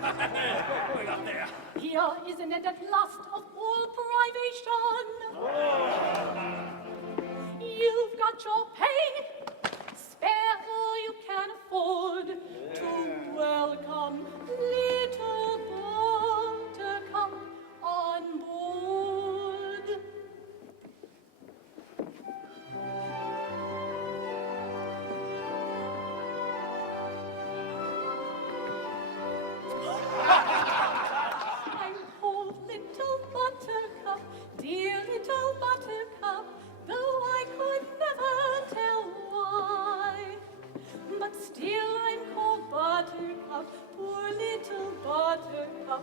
Wait up there. Here is an end at last of all privation. You've got your pay. Spare all you can afford to welcome little Buttercup on board. I'm called Little Buttercup, dear Little Buttercup, though I could never tell why. But still I'm called Buttercup, poor little Buttercup,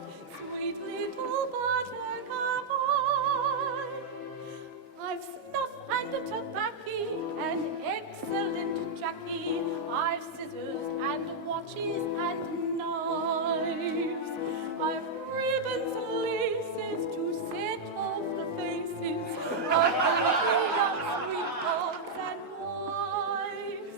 sweet little Buttercup I've snuff and a tobacco and excellent Jackie. I've scissors and watches and knives. I've ribbons and laces to set off the faces of the little young sweethearts and wives.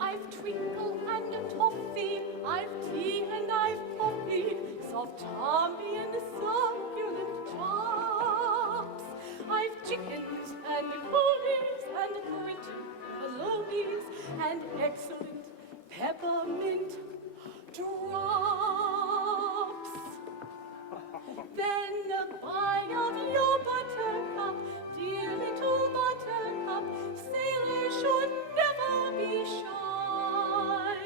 I've twinkle and a toffee, I've tea and I've coffee, soft tommy and succulent chops. I've chickens and coolies and great bolognas and excellent peppermint drops. Then buy of your Buttercup, dear little Buttercup, sailors should never be shy.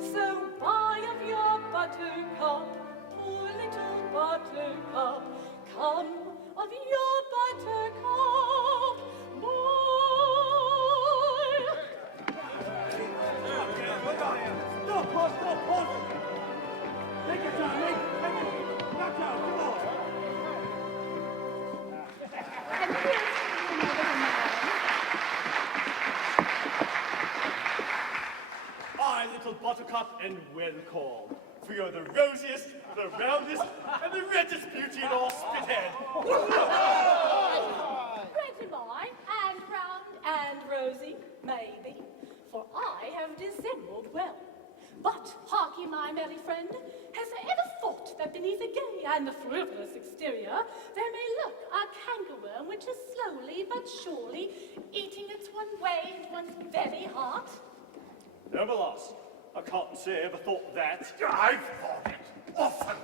So buy of your Buttercup, poor little Buttercup, come of your Buttercup, boy. Stop, pause. Take your time, Nick. Knock out, come on. And here's another man. I, Little Buttercup, and well called. For you're the rosiest, the roundest, and the reddest beauty in all Spithead. Red am I, and round and rosy, maybe, for I have dissembled well. But, hark ye, my merry friend, has there ever thought that beneath a gay and frivolous exterior there may lurk a cankerworm which is slowly but surely eating its way into one's very heart? Never lost. I can't say I ever thought that. I've thought it often.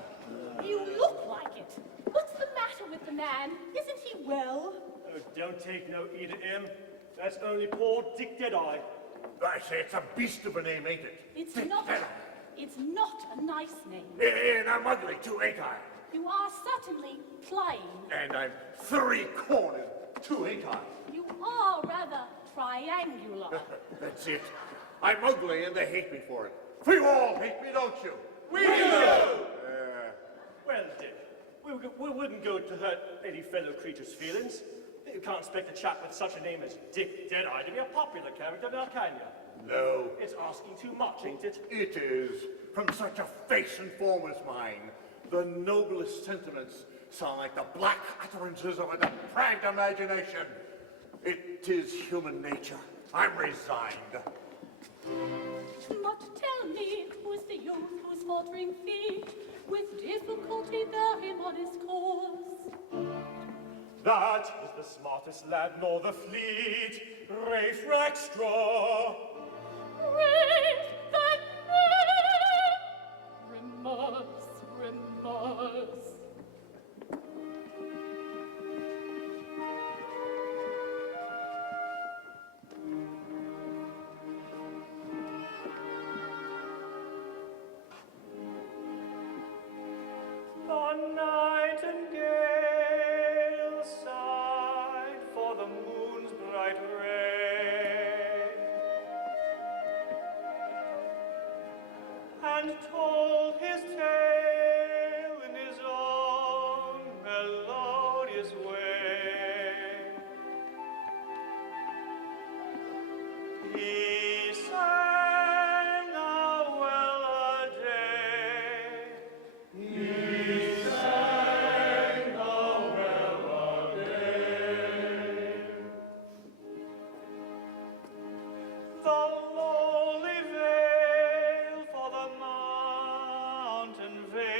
You look like it. What's the matter with the man? Isn't he well? Oh, don't take no heed of him. That's only poor Dick Deadeye. I say it's a beast of a name, ain't it? It's not a nice name. And I'm ugly too, ain't I? You are certainly plain. And I'm three-cornered too, ain't I? You are rather triangular. That's it. I'm ugly and they hate me for it. For you all hate me, don't you? We do! Well, Dick, we wouldn't go to hurt any fellow creature's feelings. You can't expect a chap with such a name as Dick Deadeye to be a popular character now, can you? No. It's asking too much, ain't it? It is. From such a face and form as mine, the noblest sentiments sound like the black utterances of a depraved imagination. It is human nature. I'm resigned. But tell me, who's the youth whose faltering feet with difficulty bear him on his course? That is the smartest lad nor the fleet, Rafe Rackstraw. Rafe, that man! Remorse. The nightingale sighed for the moon's bright ray, and told his tale in his own melodious way. He sang a well a day. He sang a well a day. The lowly vale for the mountain veil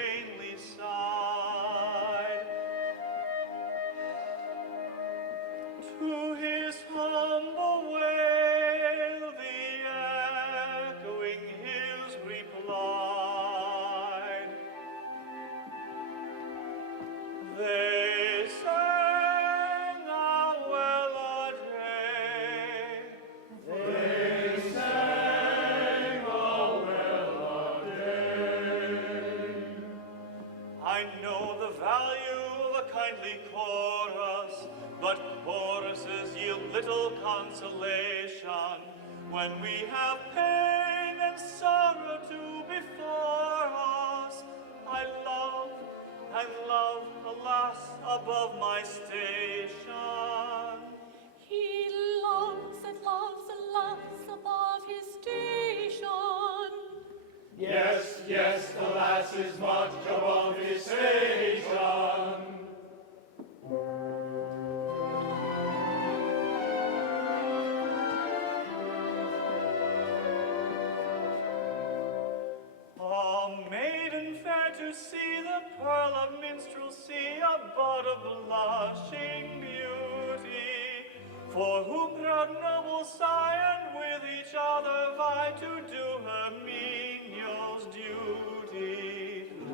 consolation. When we have pain and sorrow to before us, I love and love, alas, above my station. He loves and loves and loves above his station. Yes, yes, the lass is much above his station. A maiden fair to see, the pearl of minstrelsy, a bud of blushing beauty, for whom proud noble scion with each other vie to do her menial's duty. To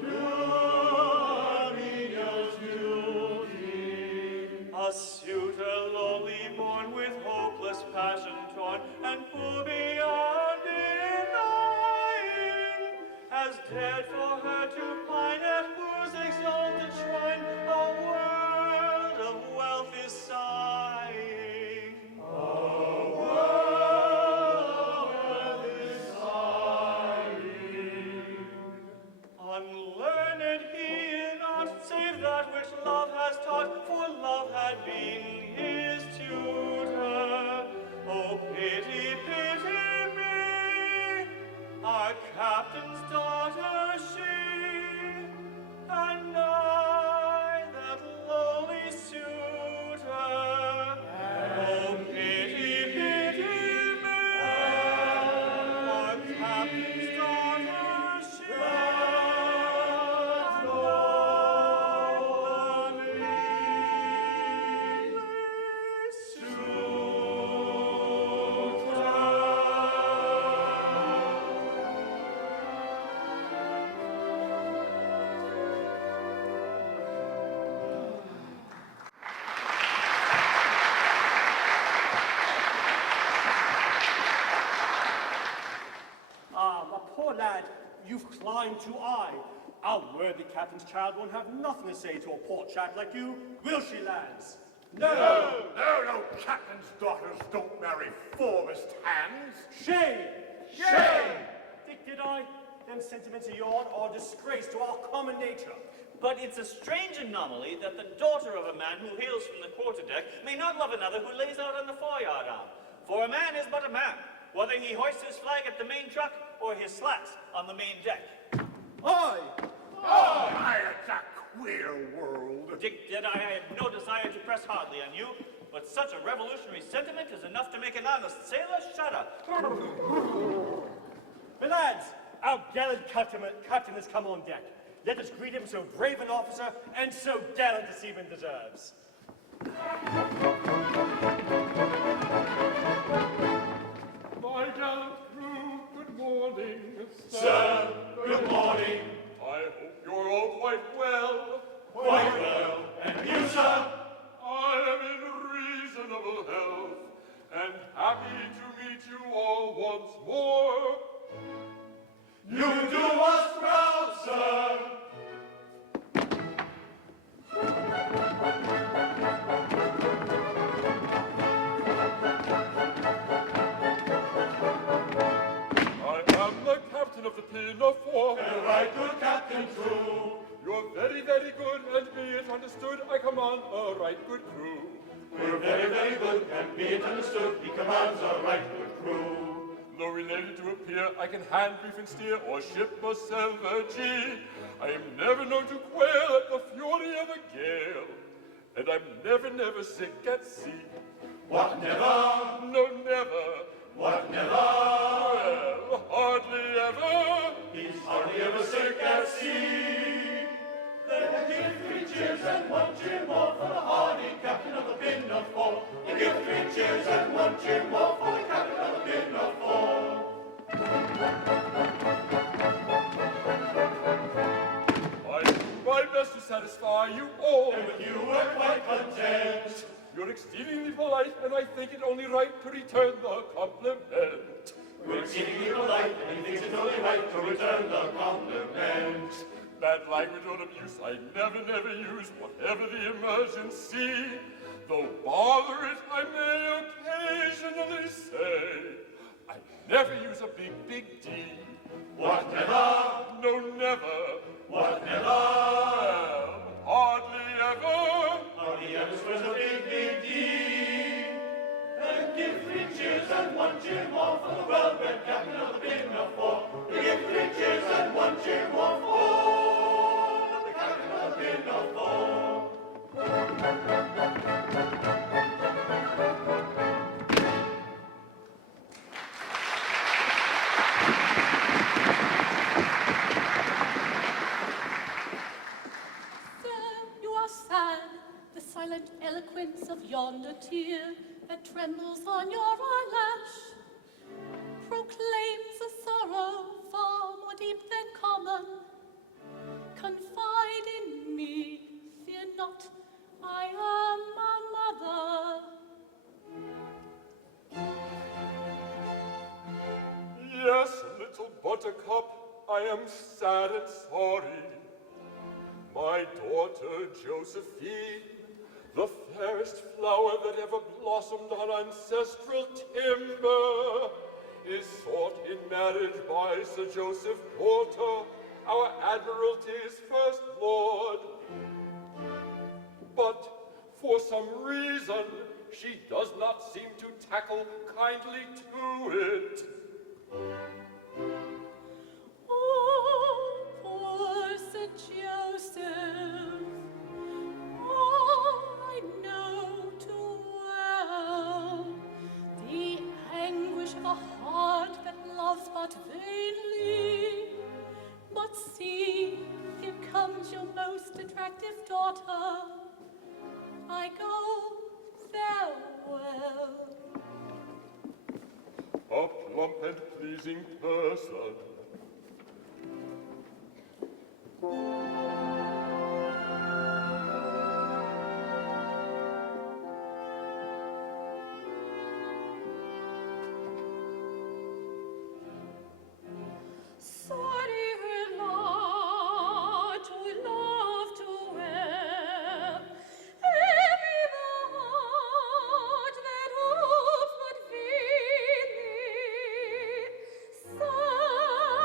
do her menial's duty. A suitor lowly born, with hopeless passion torn, and poor beyond denying, as dead for her to pine, at whose exalted shrine a world of wealth is sighing. A world of wealth is sighing. Unlearned he in aught save that which love has taught, for love had been his tutor. Oh, pity, pity me, our captain's daughter she, and I, that lowly suitor. Oh, pity, pity me, our captain's daughter she, and I, the lowly suitor. Ah, my poor lad, you've climbed too high. Our worthy captain's child won't have nothing to say to a poor chap like you, will she, lads? No, captain's daughters don't marry foremast hands. Shame! Shame! Dick, did I? Them sentiments of yours are a disgrace to our common nature. But it's a strange anomaly that the daughter of a man who hails from the quarterdeck may not love another who lays out on the foreyard arm. For a man is but a man, whether he hoists his flag at the main truck or his slats on the main deck. Aye! Aye, it's a queer world. Dick, did I have no desire to press hardly on you, but such a revolutionary sentiment is enough to make an honest sailor shudder. My lads, our gallant captain has come on deck. Let us greet him, so brave an officer and so gallant a seaman deserves. My gallant crew, good morning. Sir, good morning. I hope you're all quite well. Quite well. And you, sir? I am in reasonable health, and happy to meet you all once more. You do us proud, sir. I am the captain of the Pinafore. A right good captain, true. You're very, very good, and be it understood, I command a right good crew. We're very, very good, and be it understood, he commands a right good crew. Though related to a peer, I can hand, reef, and steer, or ship or salvagee. I am never known to quail at the fury of a gale, and I'm never, never sick at sea. What, never? No, never. What, never? Well, hardly ever. He's hardly ever sick at sea. Then give 3 cheers and 1 cheer more for the hardy captain of the Pinafore. Then give 3 cheers and 1 cheer more for the captain of the Pinafore. I do my best to satisfy you all. And with you we're quite content. You're exceedingly polite, and I think it only right to return the compliment. We're exceedingly polite, and he thinks it's only right to return the compliment. Bad language or abuse I never, never use, whatever the emergency. Though bother it, I may occasionally say, I never use a big D. What never? No, never. What never? Well, hardly ever. Hardly ever swears a big D. And give 3 cheers and 1 cheer more for the well-bred captain of the Pinafore. Give 3 cheers and 1 cheer more for the captain of the Pinafore. You are sad, the silent eloquence of yonder tear that trembles on your eyelash proclaims a sorrow far more deep than common. Confide in me, fear not, I am a mother. Yes, little Buttercup, I am sad and sorry. My daughter Josephine, the fairest flower that ever blossomed on ancestral timber, is sought in marriage by Sir Joseph Porter, our Admiralty's first lord. But for some reason, she does not seem to tackle kindly to it. Oh, poor Sir Joseph, oh, I know too well the anguish of a heart that loves but vainly. But see, here comes your most attractive daughter. I go farewell. A plump and pleasing person. Sorry her lot we love to wear, heavy the heart that hopes but vainly, sad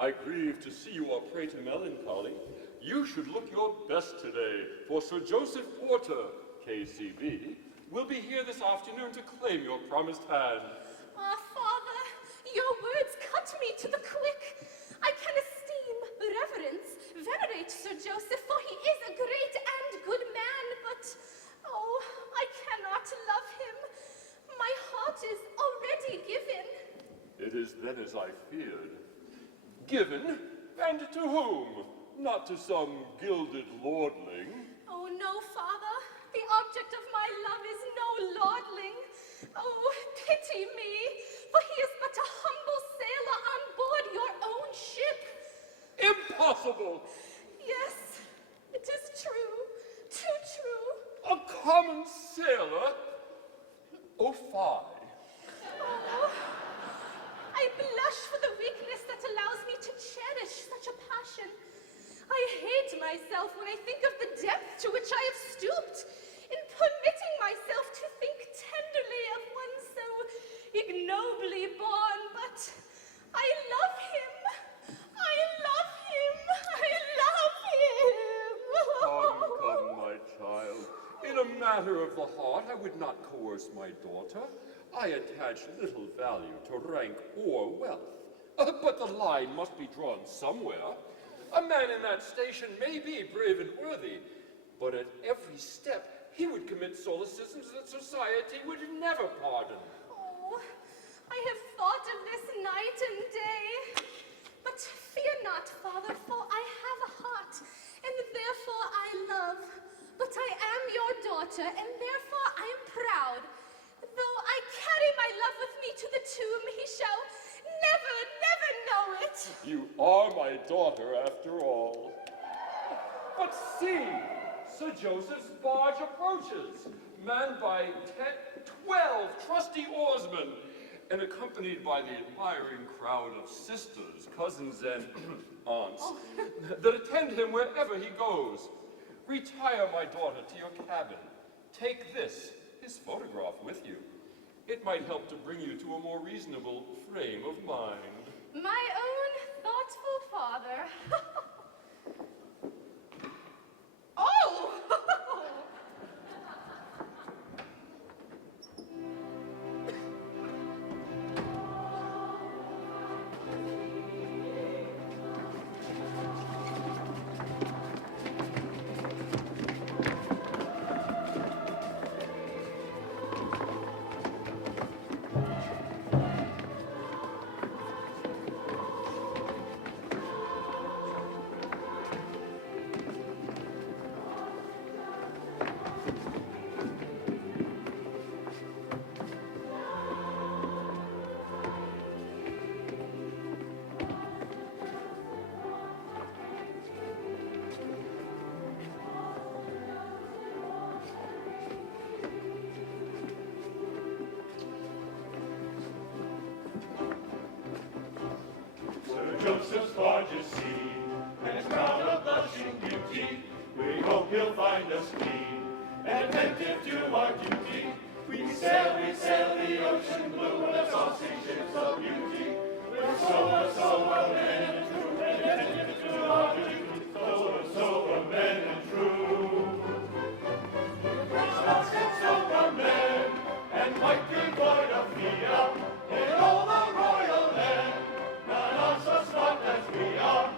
I grieve to see you are prey to melancholy. You should look your best today, for Sir Joseph Porter, KCB, will be here this afternoon to claim your promised hand. Ah, Father, your words cut me to the quick. I can esteem, reverence, venerate Sir Joseph, for he is a great and good man, but, oh, I cannot love him. My heart is already given. It is then as I feared. Given? And to whom? Not to some gilded lordling. Oh, no, Father. The object of my love is no lordling. Oh, pity me, for he is but a humble sailor on board your own ship. Impossible! Yes, it is true, too true. A common sailor? Oh, fie. Oh, I blush for the weakness that allows me to cherish such a passion. I hate myself when I think of the depth to which I have stooped in permitting myself to think tenderly of one so ignobly born, but I love him. I love him. I love him. Come, my child. In a matter of the heart, I would not coerce my daughter. I attach little value to rank or wealth. But the line must be drawn somewhere. A man in that station may be brave and worthy, but at every step he would commit solecisms that society would never pardon. Oh, I have thought of this night and day. But fear not, Father, for I have a heart, and therefore I love. But I am your daughter, and therefore I am proud. Though I carry my love with me to the tomb, he shall never, never know it. You are my daughter, after all. But see, Sir Joseph's barge approaches, manned by 12 trusty oarsmen, and accompanied by the admiring crowd of sisters, cousins, and aunts that attend him wherever he goes. Retire, my daughter, to your cabin. Take this, his photograph, with you. It might help to bring you to a more reasonable frame of mind. My own thoughtful father. Oh! Joseph's barge is seen, and its crown of blushing beauty. We hope he'll find us clean, and attentive to our duty. We sail the ocean blue, and the saucy ships of beauty. We're sober men and true, and attentive to our duty. Sober men and true. We're sober men, and quite devoid of fear. In all the royal land, none are so smart as we are.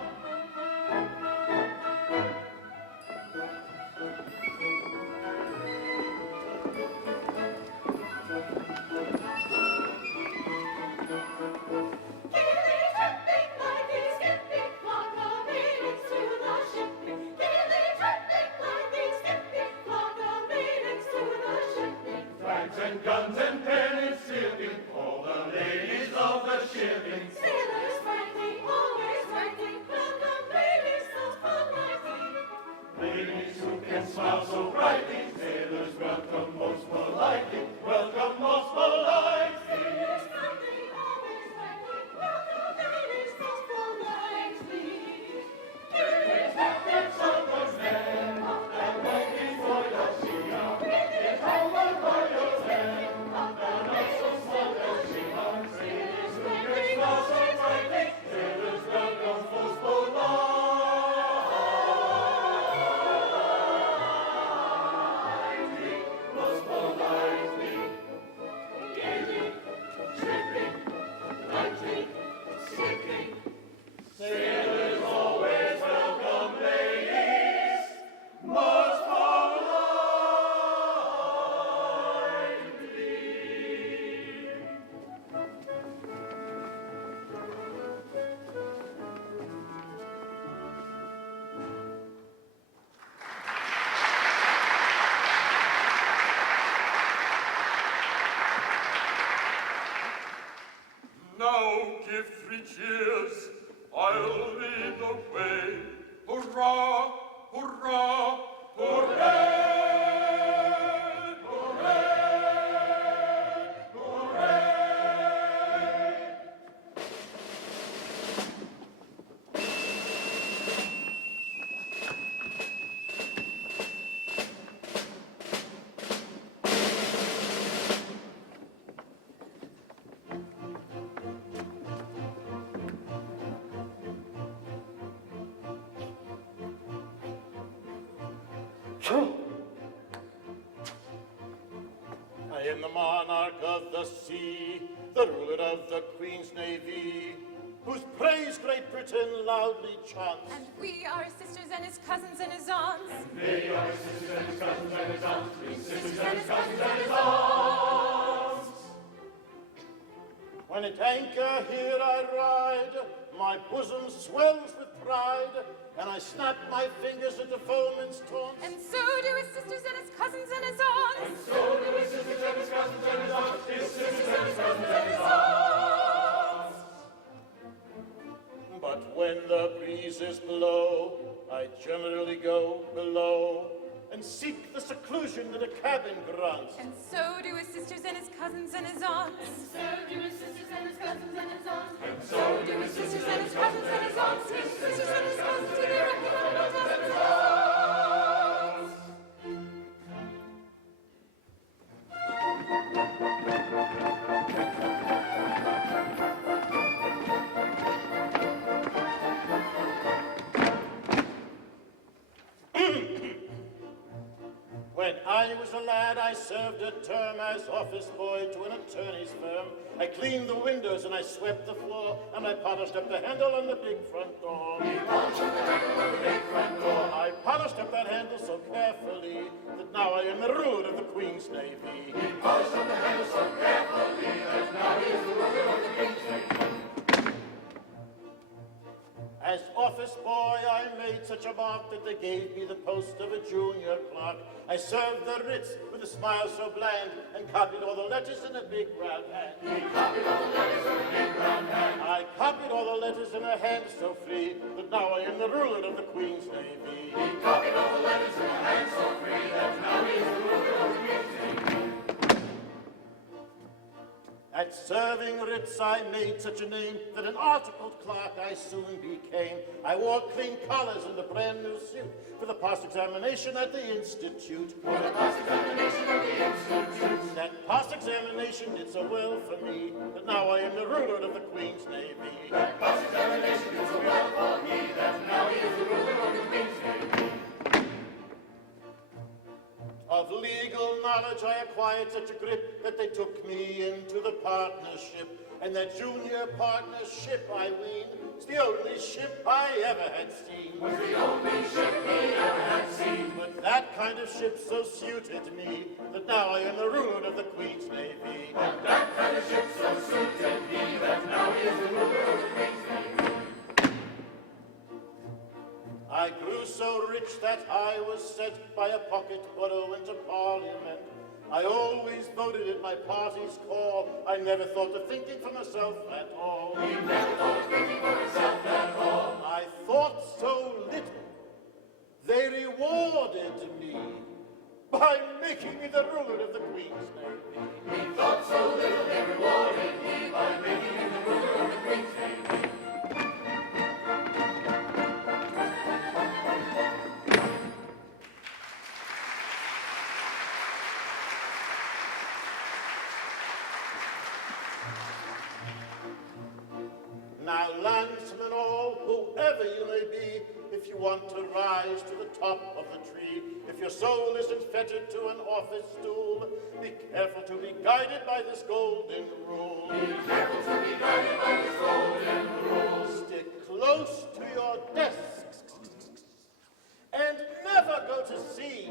Flags and guns and pennants slipping, all the ladies of the shipping. Sailors friendly, always friendly, welcome ladies so politely. Ladies who can smile so brightly, sailors welcome most politely, welcome most politely. Sailors friendly, always friendly, welcome ladies so politely. Ladies captains of those men, and waiting for your ship. It's all the royal men, and not so smart as she are. Sailors who can smile so brightly, sailors welcome Hurrah! Hurrah! Hooray! I am the monarch of the sea, the ruler of the Queen's Navy, whose praise Great Britain loudly chants. And we are his sisters and his cousins and his aunts. They are his sisters and his cousins and his aunts. His sisters and his cousins and his aunts. When at anchor here I ride, my bosom swells with pride, and I snap my fingers at the foeman's taunts. And so do his sisters and his cousins and his aunts. And so do his sisters and his cousins and his aunts. His sisters and his cousins and his aunts. But when the breezes blow, I generally go below and seek the seclusion that a cabin grants. And so do his sisters and his cousins and his aunts. And so do his sisters and his cousins and his aunts. And so do his sisters and his cousins and his aunts. His sisters and his cousins to the recognized When I was a lad, I served a term as office boy to an attorney's firm. I cleaned the windows and I swept the floor, and I polished up the handle on the big front door. I polished up that handle so carefully that now I am the ruler of the Queen's Navy. He polished up the handle so carefully that now he is the ruler of the Queen's Navy. As office boy, I made such a mark that they gave me the post of a junior clerk. I served the writs with a smile so bland and copied all the letters in a big brown hand. He copied all the letters in a big brown hand. I copied all the letters in a hand so free that now I am the ruler of the Queen's Navy. He copied all the letters in a hand so free that now he is the ruler of the Queen's Navy. At serving writs I made such a name that an articled clerk I soon became. I wore clean collars and a brand new suit for the pass examination at the Institute. For the pass examination at the Institute. That pass examination did so well for me that now I am the ruler of the Queen's Navy. That pass examination did so well for me that now he is the ruler of the Queen's Navy. Of legal knowledge I acquired such a grip that they took me into the partnership. And that junior partnership, I ween, is the only ship I ever had seen. Was the only ship he ever had seen. But that kind of ship so suited me that now I am the ruler of the Queen's Navy. But that kind of ship so suited me that now he is the ruler of the Queen's Navy. I grew so rich that I was set by a pocket borough into Parliament. I always voted at my party's call. I never thought of thinking for myself at all. He never thought of thinking for himself at all. I thought so little. They rewarded me by making me the ruler of the Queen's Navy. He thought so little. They rewarded me by making him the ruler of the Queen's Navy. Now, landsmen all, whoever you may be, if you want to rise to the top of the tree, if your soul isn't fettered to an office stool, be careful to be guided by this golden rule. Be careful to be guided by this golden rule. Stick close to your desks and never go to sea.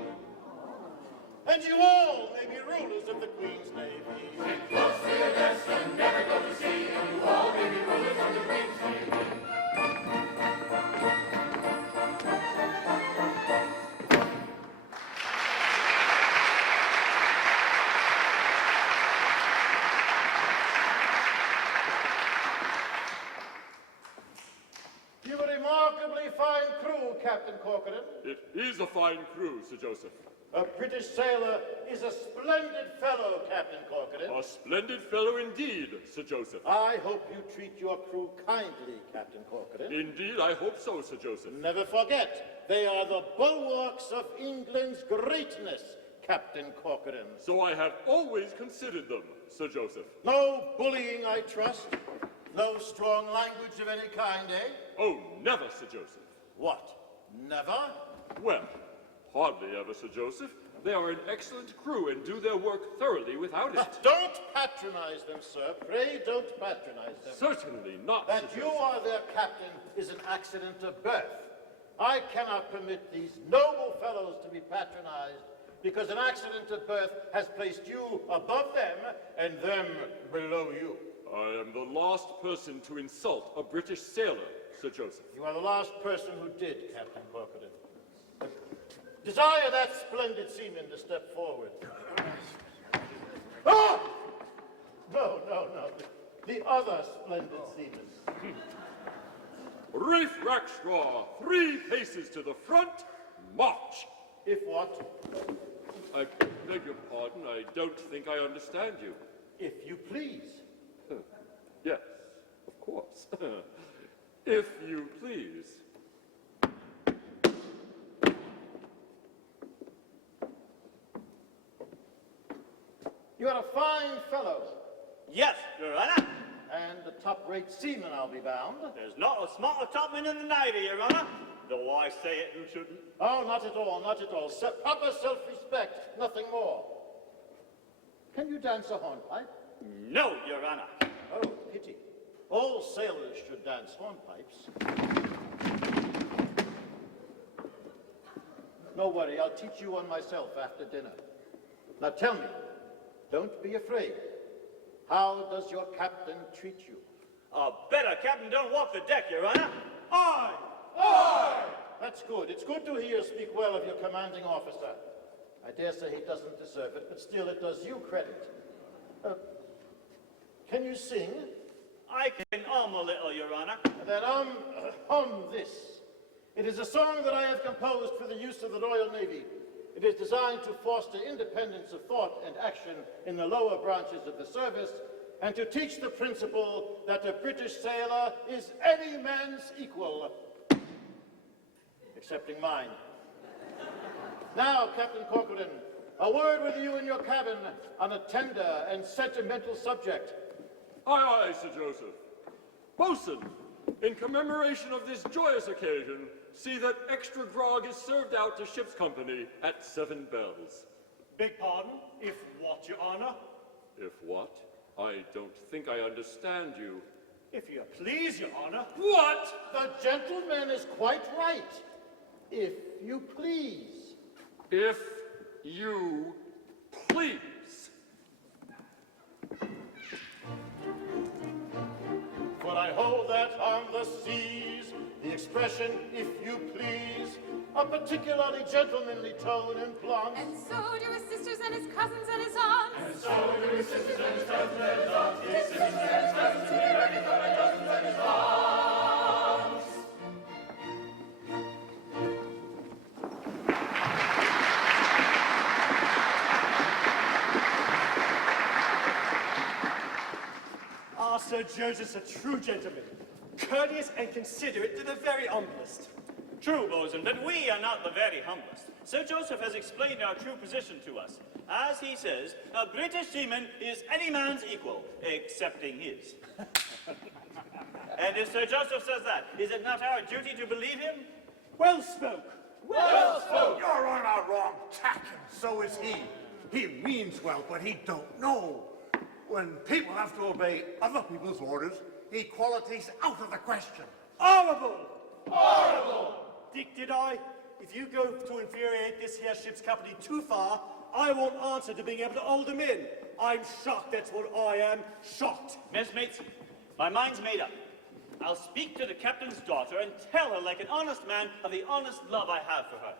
And you all may be rulers of the Queen's Navy. Stick close to your desk and never go to sea, and you all may be rulers of the Queen's Navy. You are remarkable. remarkably fine crew, Captain Corcoran. It is a fine crew, Sir Joseph. A British sailor is a splendid fellow, Captain Corcoran. A splendid fellow indeed, Sir Joseph. I hope you treat your crew kindly, Captain Corcoran. Indeed, I hope so, Sir Joseph. Never forget, they are the bulwarks of England's greatness, Captain Corcoran. So I have always considered them, Sir Joseph. No bullying, I trust. No strong language of any kind, eh? Oh, never, Sir Joseph. What? Never? Well, hardly ever, Sir Joseph. They are an excellent crew and do their work thoroughly without it. Don't patronize them, sir. Pray don't patronize them. Certainly not, That Sir you Joseph. are their captain is an accident of birth. I cannot permit these noble fellows to be patronized because an accident of birth has placed you above them and them below you. I am the last person to insult a British sailor, Sir Joseph. You are the last person who did, Captain Corcoran. Desire that splendid seaman to step forward. Ah! No. The other splendid seaman. Reef Rackstraw, 3 paces to the front, march. If what? I beg your pardon, I don't think I understand you. If you please. Yes, of course. If you please. You are a fine fellow, Yes, Your Honor. and a top-rate seaman, I'll be bound. There's not a smarter topman in the Navy, Your Honor. Though I say it, who shouldn't? Oh, not at all, not at all. Proper self-respect, nothing more. Can you dance a hornpipe? No, Your Honor. Oh, pity. All sailors should dance hornpipes. No worry, I'll teach you one myself after dinner. Now tell me, don't be afraid. How does your captain treat you? A better captain don't walk the deck, Your Honor. Aye! That's good. It's good to hear you speak well of your commanding officer. I dare say he doesn't deserve it, but still it does you credit. Can you sing? I can a little, Your Honor. Then hum this. It is a song that I have composed for the use of the Royal Navy. It is designed to foster independence of thought and action in the lower branches of the service, and to teach the principle that a British sailor is any man's equal, excepting mine. Now, Captain Corcoran, a word with you in your cabin on a tender and sentimental subject. Aye, aye, Sir Joseph. Boatswain, in commemoration of this joyous occasion, see that extra grog is served out to ship's company at 7 bells. Beg pardon, if what, Your Honor? If what? I don't think I understand you. If you please, Your Honor. What? The gentleman is quite right. If you please. If you please. For I hold that on the seas, the expression, if you please, a particularly gentlemanly tone implants. And so do his sisters and his cousins and his aunts. And so do his sisters and his cousins and his aunts. His sisters and his cousins to be ready for my cousins and his aunts. Sir Joseph's a true gentleman, courteous and considerate to the very humblest. True, bosun, but we are not the very humblest. Sir Joseph has explained our true position to us. As he says, a British seaman is any man's equal, excepting his. And if Sir Joseph says that, is it not our duty to believe him? Well spoke. Well spoke. You're on a wrong tack, and so is he. He means well, but he don't know. When people have to obey other people's orders, equality's out of the question. Horrible! Horrible! Dick, did I? If you go to infuriate this here ship's company too far, I won't answer to being able to hold them in. I'm shocked, that's what I am. Shocked. Messmates, my mind's made up. I'll speak to the captain's daughter and tell her like an honest man of the honest love I have for her.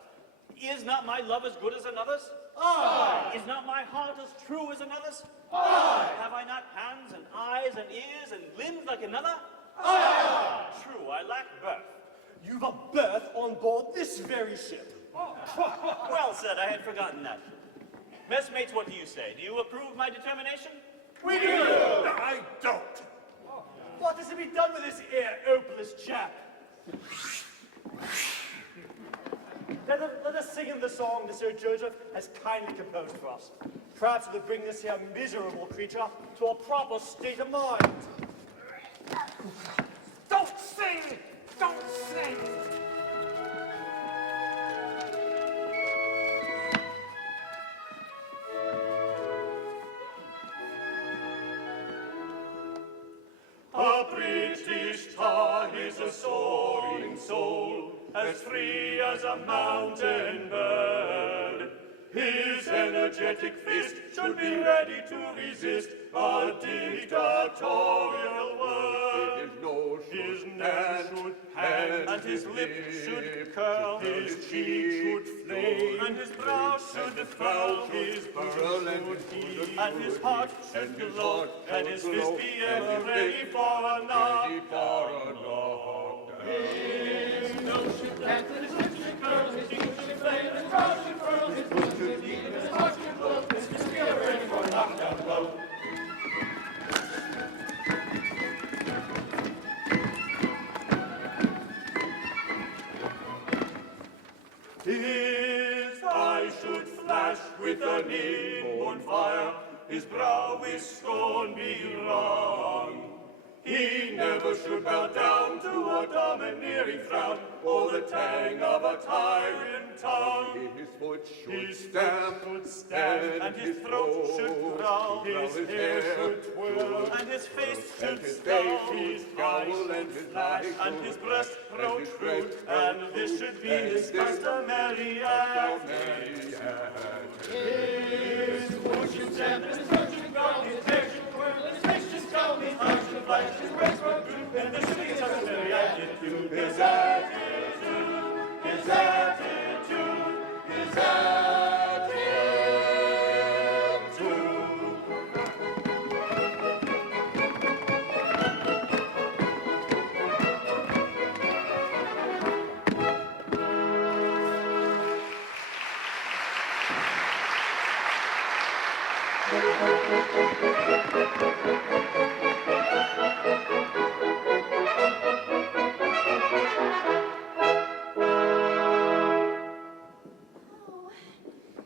Is not my love as good as another's? Aye! Is not my heart as true as another's? Aye! Have I not hands and eyes and ears and limbs like another? Aye! True, I lack birth. You've a berth on board this very ship. Well said, I had forgotten that. Messmates, what do you say? Do you approve my determination? We do! I don't. What is to be done with this here hopeless chap? Let us sing him the song that Sir Joseph has kindly composed for us. Perhaps it will bring this here miserable creature to a proper state of mind. Don't sing! Don't sing! A British tar is a soaring soul, as free as a mountain bird. His energetic fist should be ready to resist a dictatorial word. His nose should hang, and his lip should curl, his cheek should flame, and his brow should frown, his bosom should heave, and his heart should glow, and his fist be ever ready for a knock. His nose should dance, and his lips should curl, his cheek should flame, and his brow should frown, his bosom should heave, and his heart should glow, his fist be ever ready for a knockdown blow. His eyes should flash with an inborn fire, his brow with scorn be wrong. He never should bow down to a domineering frown, or the tang of a tyrant tongue. His foot should stamp, and his throat should growl, his hair should twirl, and his face should scowl, his eyes should flash, and his breast protrude, and this should be his customary act. His foot should stamp, and his throat should growl, his hair should twirl, and his face should scowl, his eyes should flash, his breast protrude, and this should be his customary attitude. His attitude, his attitude, his attitude.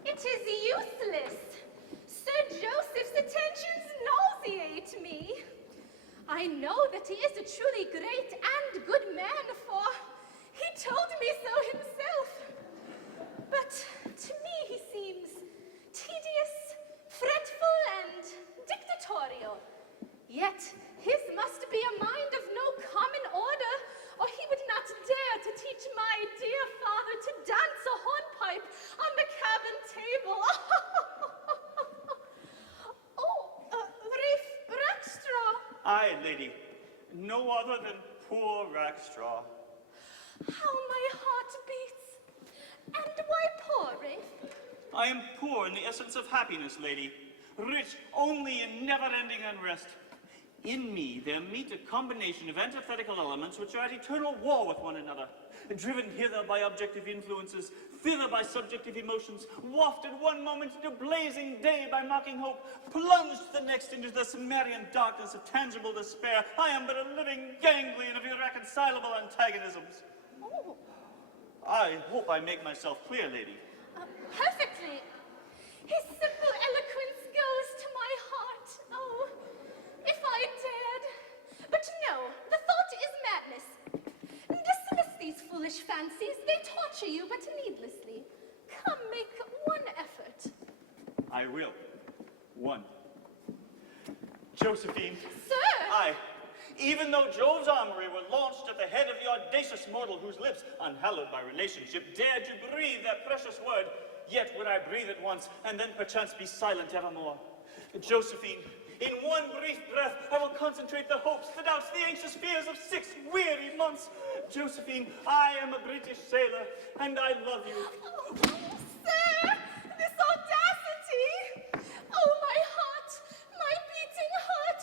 It is useless. Sir Joseph's attentions nauseate me. I know that he is a truly great and good man, for he told me so himself. But to me he seems tedious, fretful, and dictatorial. Yet his must be a mind of no common order, or he would not dare to teach my dear father to dance a hornpipe on the cabin table. Rackstraw. Aye, lady. No other than poor Rackstraw. How my heart beats. And why poor, Rafe? I am poor in the essence of happiness, lady. Rich only in never-ending unrest. In me, there meet a combination of antithetical elements which are at eternal war with one another, driven hither by objective influences, thither by subjective emotions, wafted one moment into blazing day by mocking hope, plunged the next into the Sumerian darkness of tangible despair. I am but a living ganglion of irreconcilable antagonisms. Oh. I hope I make myself clear, lady. Perfectly. His simple eloquence goes to my heart. Oh, if I dared. But no, the thought is madness. Dismiss these foolish fancies. They torture you, but needlessly. Come, make one effort. I will. One. Josephine. Sir! Aye. Even though Jove's armory were launched at the head of the audacious mortal whose lips, unhallowed by relationship, dared to breathe that precious word, yet would I breathe it once, and then perchance be silent evermore. Josephine, in one brief breath, I will concentrate the hopes, the doubts, the anxious fears of 6 weary months. Josephine, I am a British sailor, and I love you. Oh, sir! This audacity! Oh, my heart! My beating heart!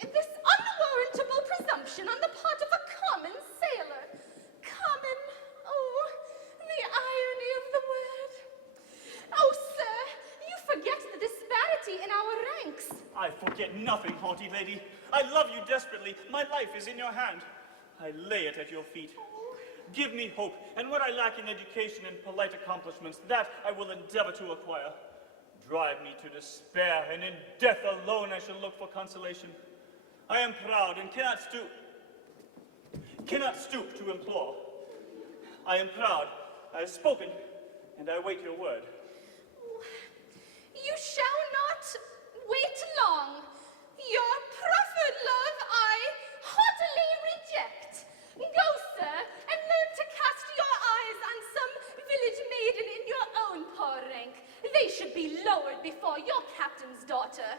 This unwarrantable presumption on the part of a common sailor! I forget nothing, haughty lady. I love you desperately. My life is in your hand. I lay it at your feet. Give me hope, and what I lack in education and polite accomplishments, that I will endeavor to acquire. Drive me to despair, and in death alone I shall look for consolation. I am proud and cannot stoop to implore. I am proud. I have spoken, and I wait your word. You shall not wait long. Your proffered love I heartily reject. Go, sir, and learn to cast your eyes on some village maiden in your own poor rank. They should be lowered before your captain's daughter.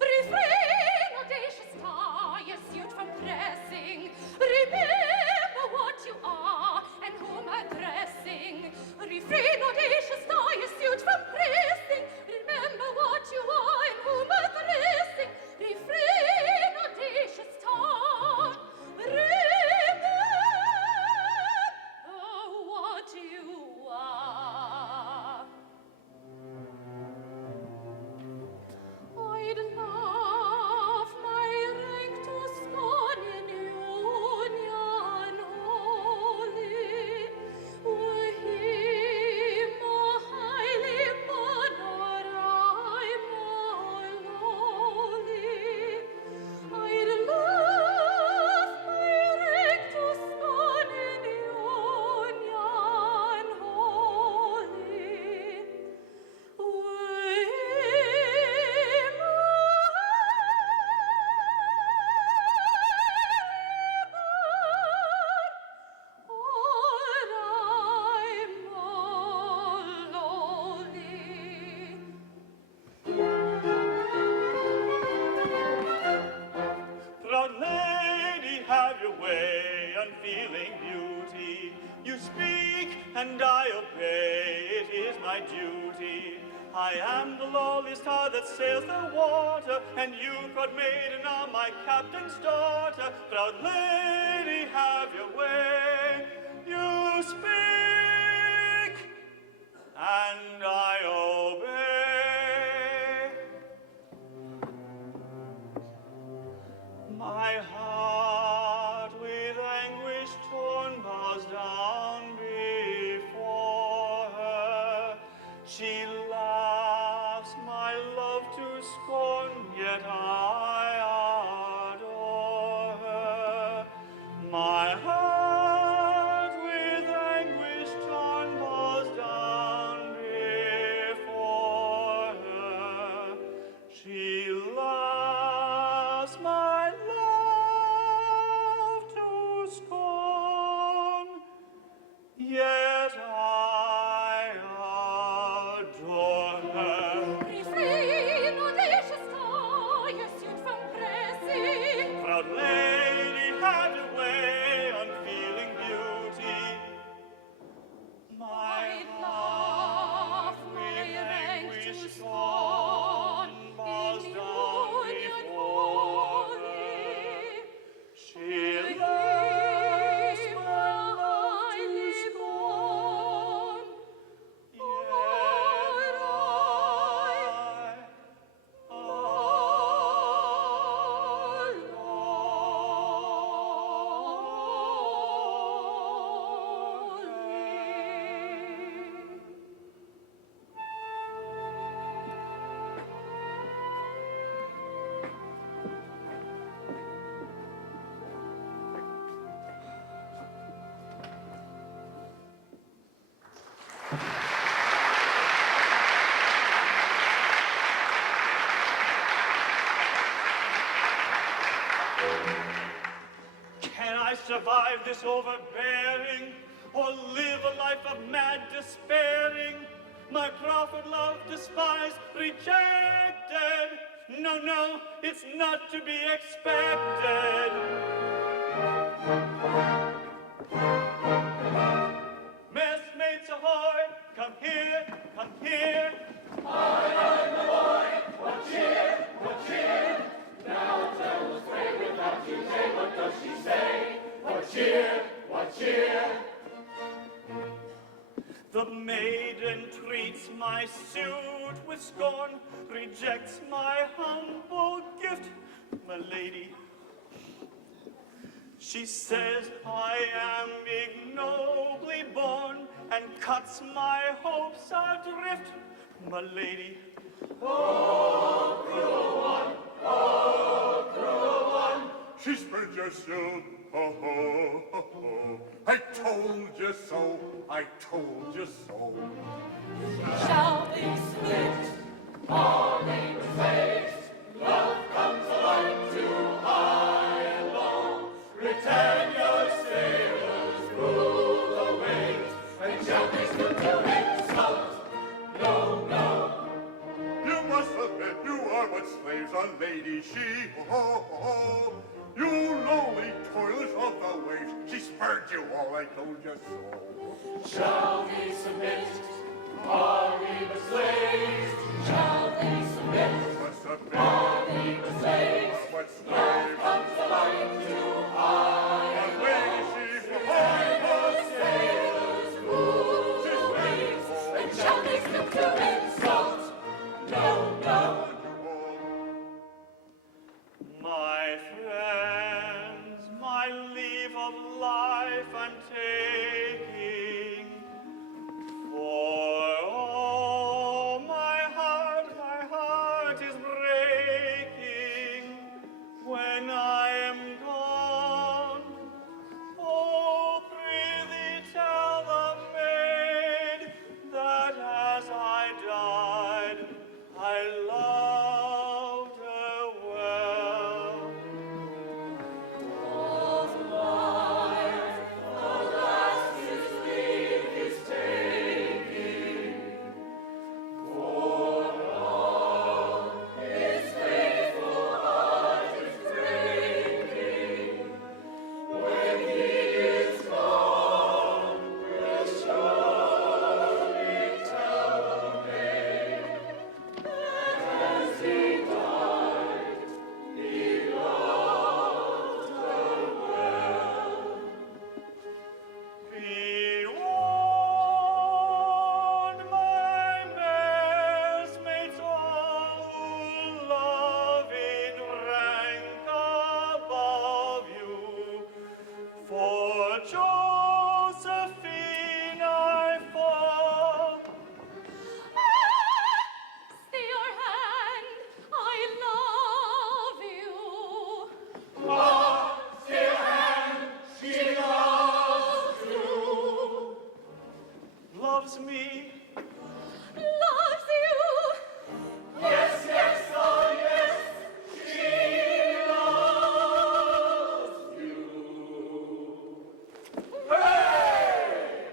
Refrain, audacious star, your suit from pressing. Remember what you are and whom addressing. Refrain, audacious star, your suit from pressing. Remember what you are and whom addressing. Refrain, audacious star. Remember what you are. I'd love my rank to scorn in union holy. Were he more highly born or I more lowly? I'd love my rank to scorn in union holy. Were he Proud lady, have your way, unfeeling beauty. You speak, and I obey, it is my duty. I am the lowly star that sails the water, and you, proud maiden, are my captain's daughter. Proud lady, have your way. You speak, and I obey. My heart with anguish torn bows down before her. She laughs my love to scorn, yet I adore her. My heart with anguish torn bows down before her. She laughs my love to scorn, yet I adore her. Refrain, audacious star, your suit from pressing. Proud lady, have your way, unfeeling beauty. My I'd love my rank to scorn bows in down union before holy. her. She He loves my love highly to born, scorn, yet Can I survive this overbearing, or live a life of mad despairing? My proffered love despised, rejected. No, no, it's not to be expected. Messmates ahoy, come here, come here. The maiden treats my suit with scorn, rejects my humble gift, my lady. She says I am ignobly born and cuts my hopes adrift, my lady. Oh, cruel one, oh, cruel one. She spurned your suit, oh, oh, oh, oh. I told you so, I told you so. Shall they split? Our name is waste. Love comes alike to high and low. Britannia's sailors rule the waves, and champions put to insult. No, no. You must admit you are but slaves, a lady she, oh, oh, oh. You lowly toilers of the waves, she spurned you all, I told you so. Shall we submit? Are we but slaves? Shall we submit? Must admit, Are we but slaves? but Love slaves, comes alike to high a and lady she, oh, the sailors rule the waves, and shall they slip to insult? No, no. My friends, my leave of life I'm taking, for oh, my heart is breaking when I am gone. Oh, prithee tell the maid that as I died, I loved her well. Of life, the last his leave is taking, for all his faithful heart is breaking. When he is gone, we'll surely tell the maid that as he died, he loved her well. Be warned, my messmates all who love in rank above you, for Josephine I fall. Stay your hand, I love you. Ah, dear hand, she loves you. Loves me. Loves you. Yes, yes, oh yes, she loves you. Hooray!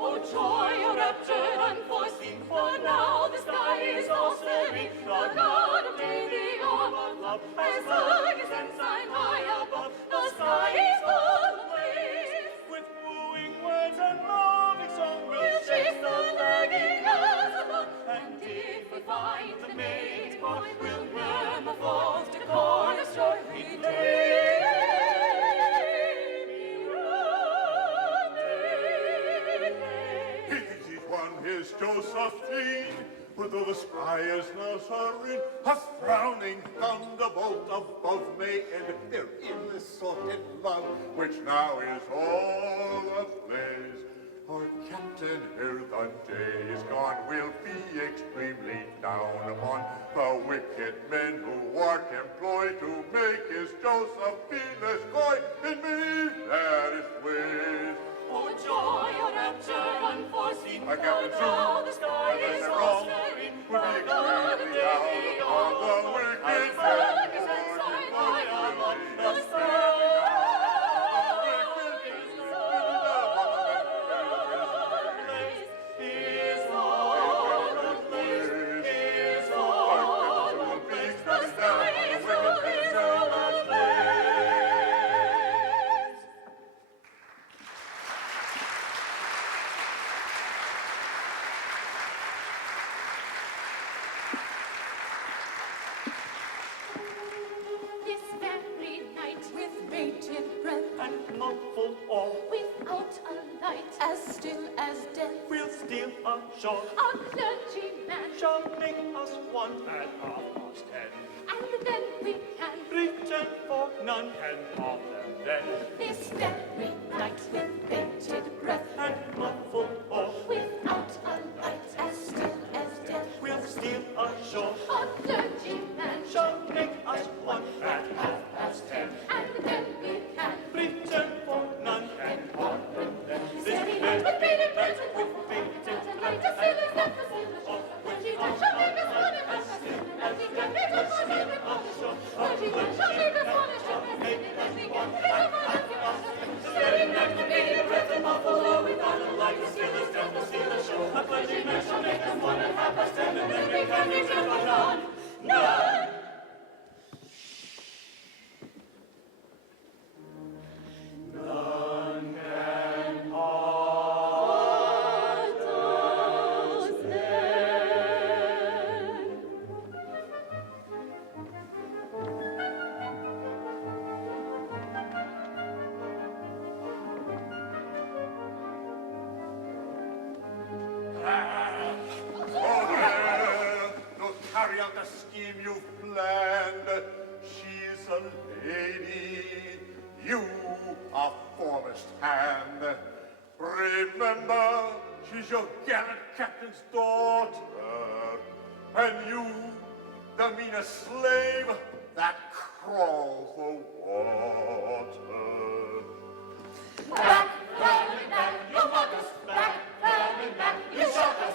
Oh, joy, oh, rapture unforeseen, for now the sky is all serene. The God of day, the orb of love, has hung his ensign high above. The sky is full of praise. With wooing words and loving song We'll chase the lagging hours along, and if we find the maid's boy, we'll murmur forth to chorus joy. he thinks he's won his Josephine, but though the sky is now serene, a frowning thunderbolt above may end their ill-assorted love, which now is all ablaze. Our captain, ere the day is gone, will be extremely down upon the wicked men who are employed to make his Josephine less coy in many fairest ways. Oh, joy, oh, rapture unforeseen, Our for captain, now the sky unless is they're all wrong, serene. will The be God of extremely day, down the upon orb the of love, wicked has men hung who his are ensign employed high to above. make The his sky is all ablaze. Is all ablaze. The sky is all ablaze. and muffled all. Without a light, as still as death, We'll steal ashore, our clergyman, shall make us one at 10:30. and then we can Pretend for none And of them then, this very night with bated breath, and muffled all. without a light, as still as death, We'll steal ashore, our clergyman, shall make us one at 10:30. and then we can pretend for none. And of them then, this very night with bated breath, with bated light, as still as death, as still as death, clergyman shall make us one at 10:30, and we can make us one at 10:30. Clergyman shall make us one at 10:30, and we can make us one at 10:30. This very night with bated breath and muffled all, without a light, as still as death, as still as sure. A clergyman shall make us one at 10:30, and then we can pretend for none. None! You'll carry out the scheme you've planned. She's a lady, you are foremast hand. Remember, she's your gallant captain's daughter, and you, the meanest slave that crawls the water. Back, falling back, you mock us. Back, falling back, you shock us.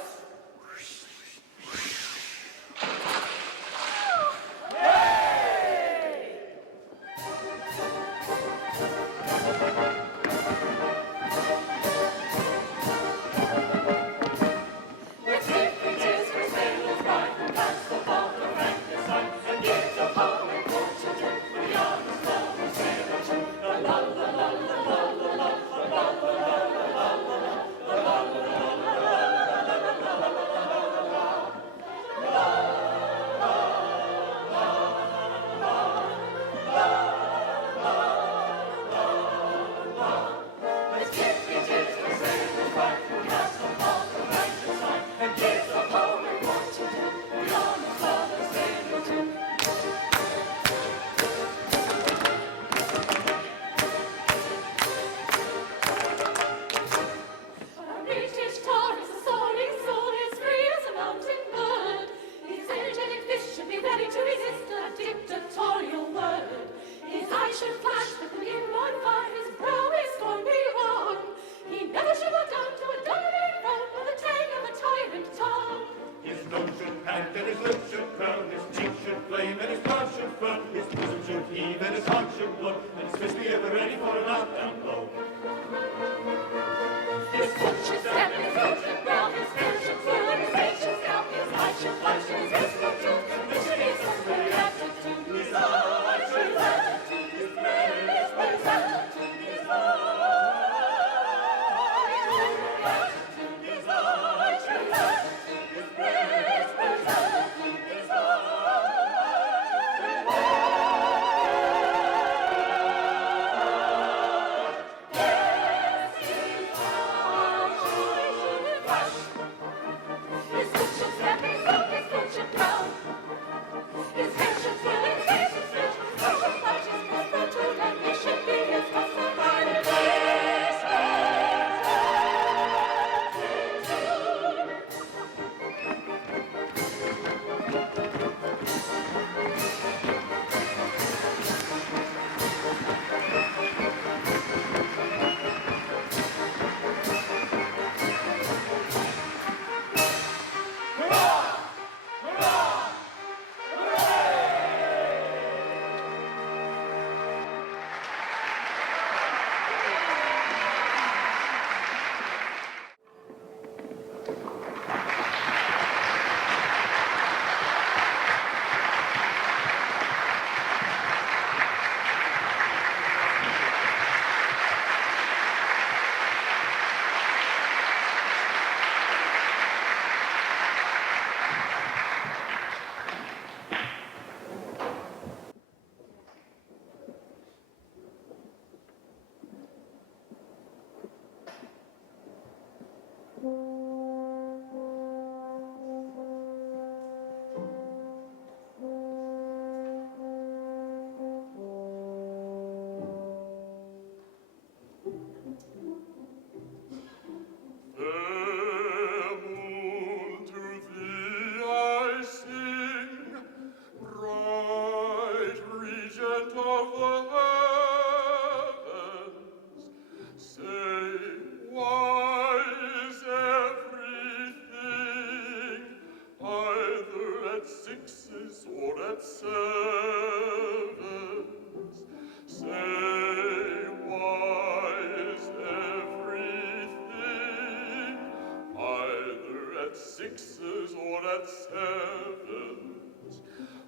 at sevens,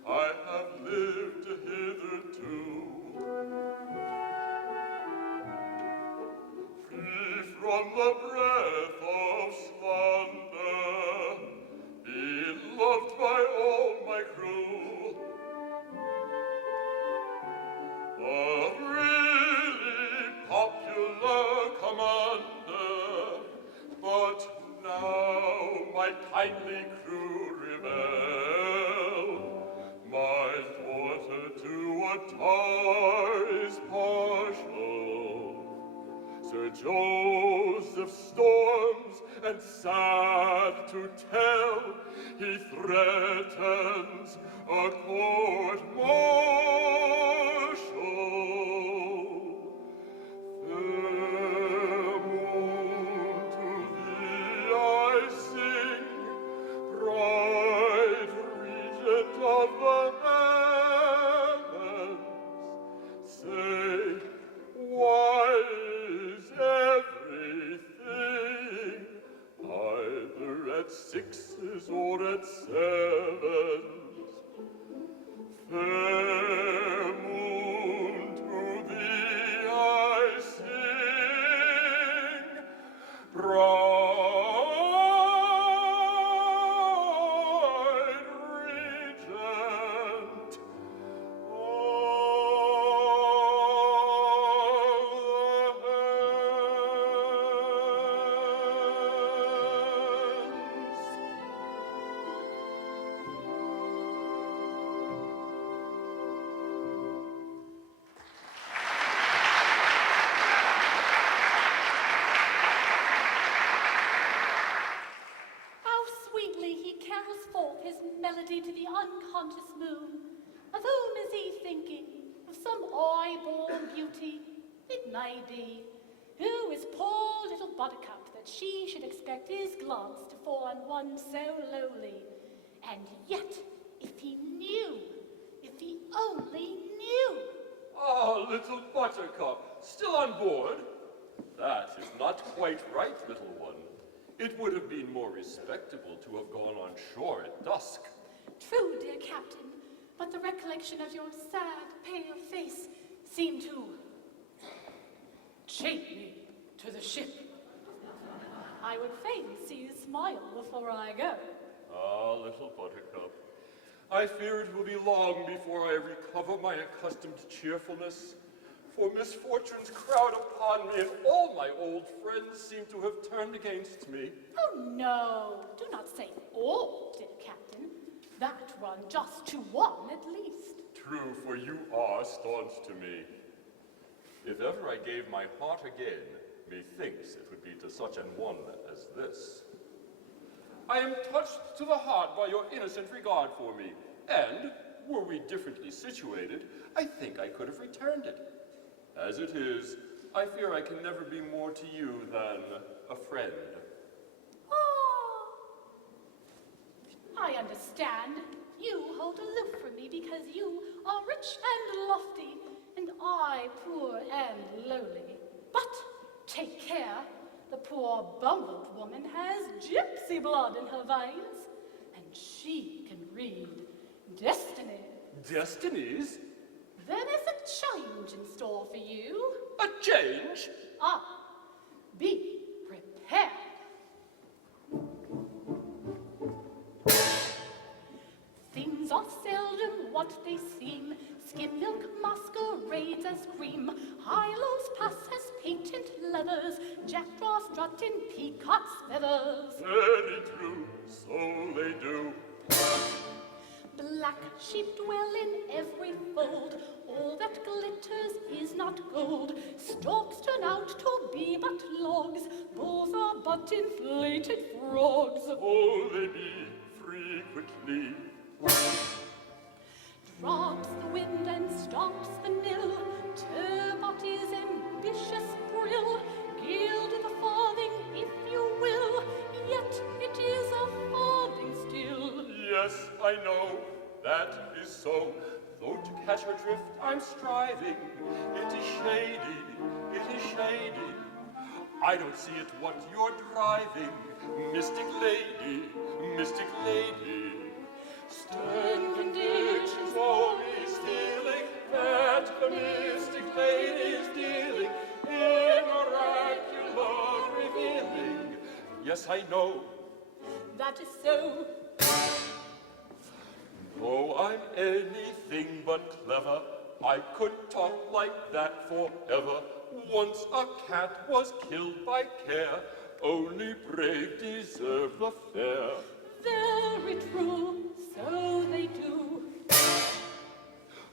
I have lived hitherto, free from the breath of slander, beloved by all my crew, a really popular commander, but now my kindly crew rebel. My daughter to a tar is partial. Sir Joseph storms, and sad to tell, he threatens a court-martial. Fair moon, to thee I sing, bright regent of the heavens. Say, why is everything either at sixes or at sevens? Fair moon, to thee I sing, bright regent of the heavens. How sweetly he carols forth his melody to the unconscious moon. Of whom is he thinking? Of some eye-born beauty? It may be. Who is poor little Buttercup that she should expect his glance to fall on one so lowly? And yet, if he knew, if he only knew! Ah, little Buttercup, still on board? That is not quite right, little one. It would have been more respectable to have gone on shore at dusk. True, dear Captain, but the recollection of your sad, pale face seemed to chain me to the ship. I would fain see you smile before I go. Ah, little Buttercup, I fear it will be long before I recover my accustomed cheerfulness, for misfortunes crowd upon me, and all my old friends seem to have turned against me. Oh, no, do not say all, dear Captain. That run just to one at least. True, for you are staunch to me. If ever I gave my heart again, methinks it would be to such an one as this. I am touched to the heart by your innocent regard for me, and, were we differently situated, I think I could have returned it. As it is, I fear I can never be more to you than a friend. Ah, I understand. You hold aloof from me because you are rich and lofty, and I poor and lowly. But take care, the poor bumbled woman has gypsy blood in her veins, and she can read destiny. Destinies? There is a change in store for you. A change? Ah, be prepared. Things are seldom what they seem. Skim milk masquerades as cream. High-lows pass as patent leathers. Jackdaws strut in peacock's feathers. Very true, so they do. Black sheep dwell in every fold. All that glitters is not gold. Storks turn out to be but logs. Bulls are but inflated frogs. Oh, they be frequently. Drops the wind and stops the mill. Turbot is ambitious brill. Gild the farthing if you will. Yet it is a farthing still. Yes, I know, that is so. Though to catch her drift I'm striving. It is shady, it is shady. I don't see it what you're driving, mystic lady, mystic lady. Stand conditions only stealing, that the mystic lady is dealing in oracular revealing. Yes, I know. That is so. Though I'm anything but clever, I could talk like that forever. Once a cat was killed by care, only brave deserve the fair. Very true, so they do.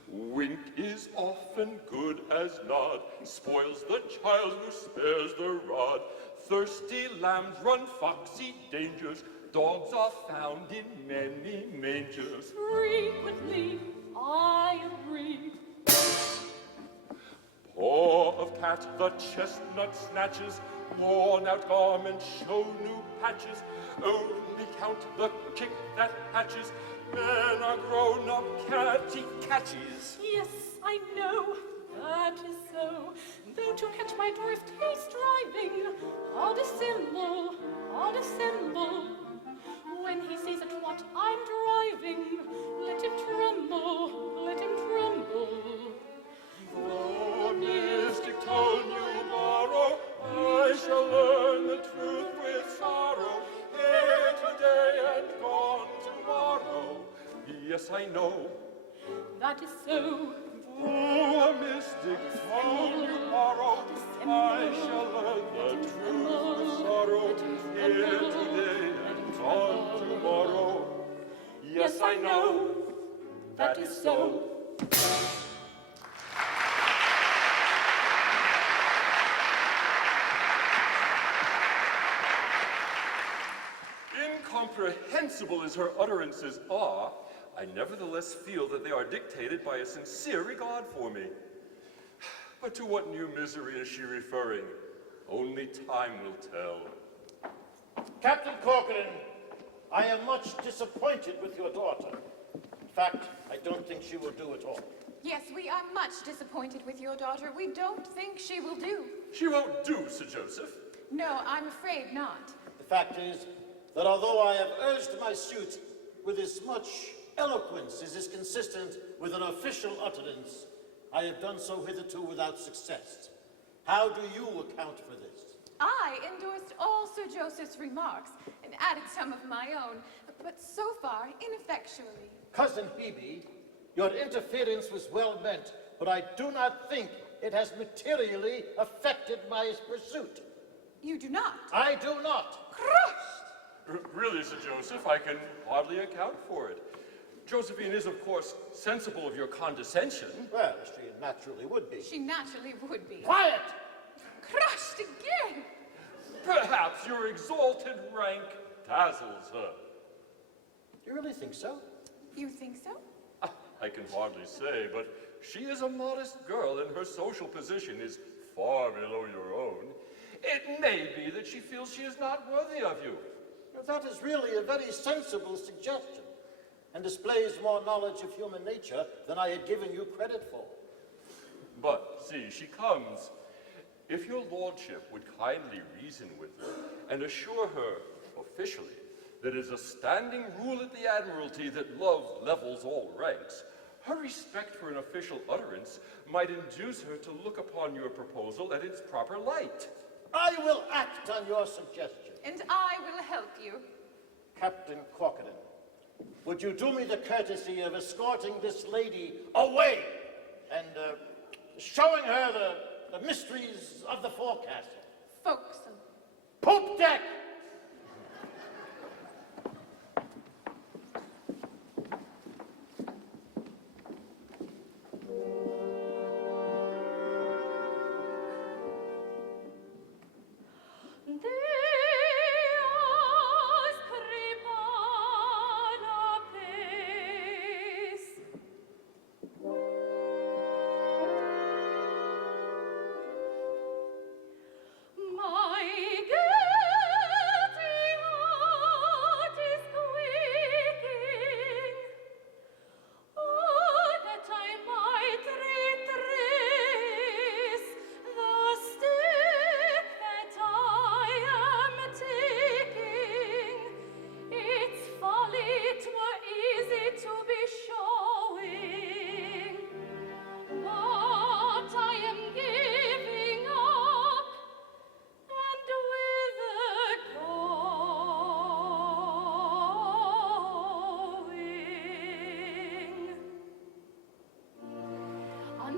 Wink is often good as nod, spoils the child who spares the rod. Thirsty lambs run foxy dangers, dogs are found in many mangers. Frequently, I agree. Paw of cat the chestnut snatches, worn out garments show new patches. Only count the kick that hatches, men are grown up catty catches. Yes, I know, that is so. Though to catch my dwarf he's driving, I'll dissemble, I'll dissemble. When he sees at what I'm driving, let him tremble, let him tremble. The mystic tone you borrow, I shall learn the truth with sorrow. Here today and gone tomorrow. Yes, I know. That is so. The mystic tone you borrow, I shall learn the truth with sorrow. Here today and gone tomorrow. Yes, I know. That is so. Incomprehensible as her utterances are, I nevertheless feel that they are dictated by a sincere regard for me. But to what new misery is she referring? Only time will tell. Captain Corcoran, I am much disappointed with your daughter. In fact, I don't think she will do it all. Yes, we are much disappointed with your daughter. We don't think she will do. She won't do, Sir Joseph. No, I'm afraid not. The fact is that although I have urged my suit with as much eloquence as is consistent with an official utterance, I have done so hitherto without success. How do you account for this? I endorsed all Sir Joseph's remarks and added some of my own, but so far ineffectually. Cousin Hebe, your interference was well meant, but I do not think it has materially affected my pursuit. You do not. I do not. Crushed! Really, Sir Joseph, I can hardly account for it. Josephine is, of course, sensible of your condescension. Well, she naturally would be. She naturally would be. Quiet! Crushed again! Perhaps your exalted rank dazzles her. You really think so? You think so? I can hardly say, but she is a modest girl and her social position is far below your own. It may be that she feels she is not worthy of you. That is really a very sensible suggestion, and displays more knowledge of human nature than I had given you credit for. But, see, she comes. If your lordship would kindly reason with her and assure her, officially, that it is a standing rule at the Admiralty that love levels all ranks, her respect for an official utterance might induce her to look upon your proposal at its proper light. I will act on your suggestion. And I will help you. Captain Corcoran, would you do me the courtesy of escorting this lady away and showing her the mysteries of the forecastle? Forecastle. Poop deck! My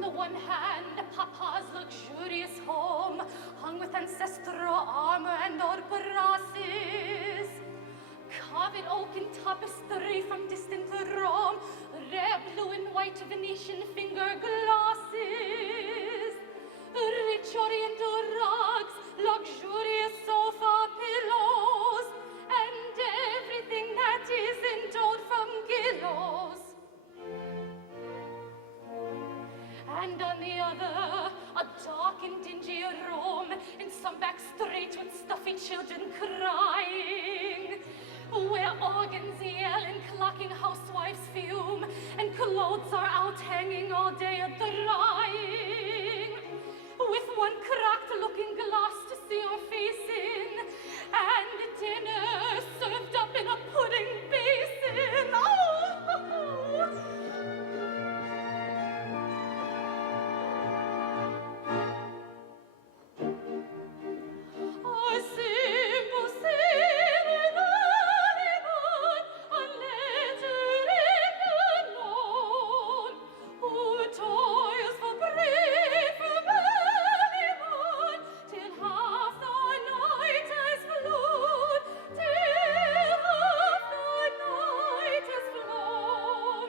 the one hand, Papa's luxurious home, hung with ancestral armor and old brasses. Carved oak and tapestry from distant Rome, rare blue and white Venetian finger glasses, rich oriental rugs, luxurious sofa pillows, and everything that isn't old from Gillows. And on the other, a dark and dingy room, in some back street with stuffy children crying, where organs yell and clocking housewives fume, and clothes are out hanging all day drying, with one cracked looking glass to see your face in, and dinner served up in a pudding basin. Oh! A simple sailor, unlettered and unknown, who toils for bread from early morn till half the night has flown, till half the night has flown.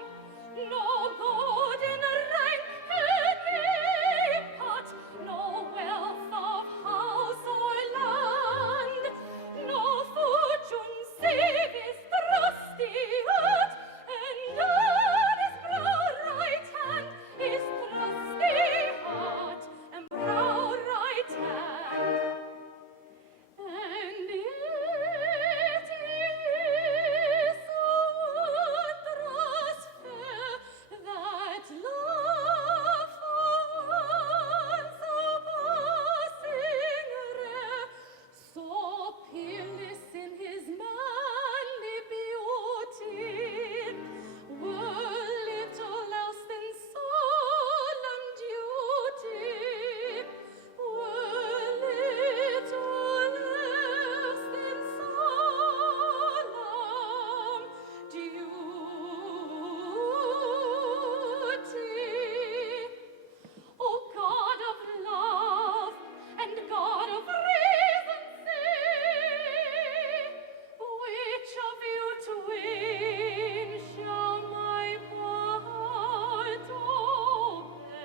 No golden rank can he impart, no wealth of house or land, no fortune save his trusty heart, and on his brow right hand, his trusty heart and brow right hand. And yet is wondrous fair that love for once so passing rare, so peerless in his manly beauty, were little else than solemn duty, were little else than solemn duty. O God of love and God of reason, say, which of you twain shall my heart obey?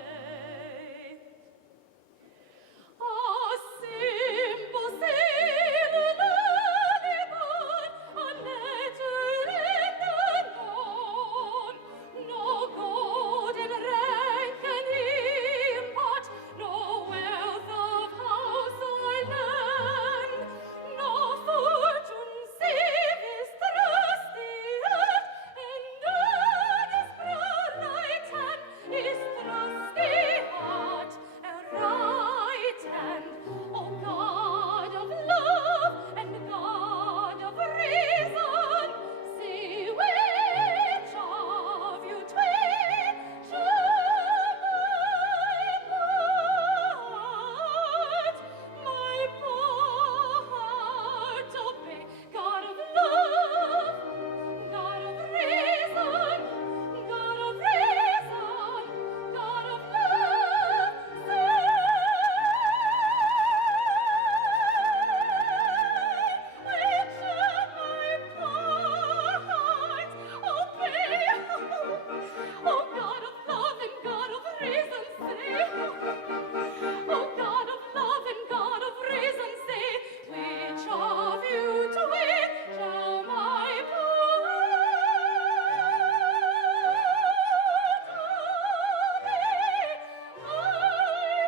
A simple sailor, born, unlettered and unknown, no golden rank can he impart, no wealth of house or land, no fortune save his trusty heart, and on his brow right hand, his trusty heart and right hand. O God of love and God of reason, say which of you twain shall my heart obey? God of love, God of reason, God of reason, God of love, say, which shall my heart obey? O God of love and God of reason, say, O God of love and God of reason, say, which of you twain shall my heart obey? My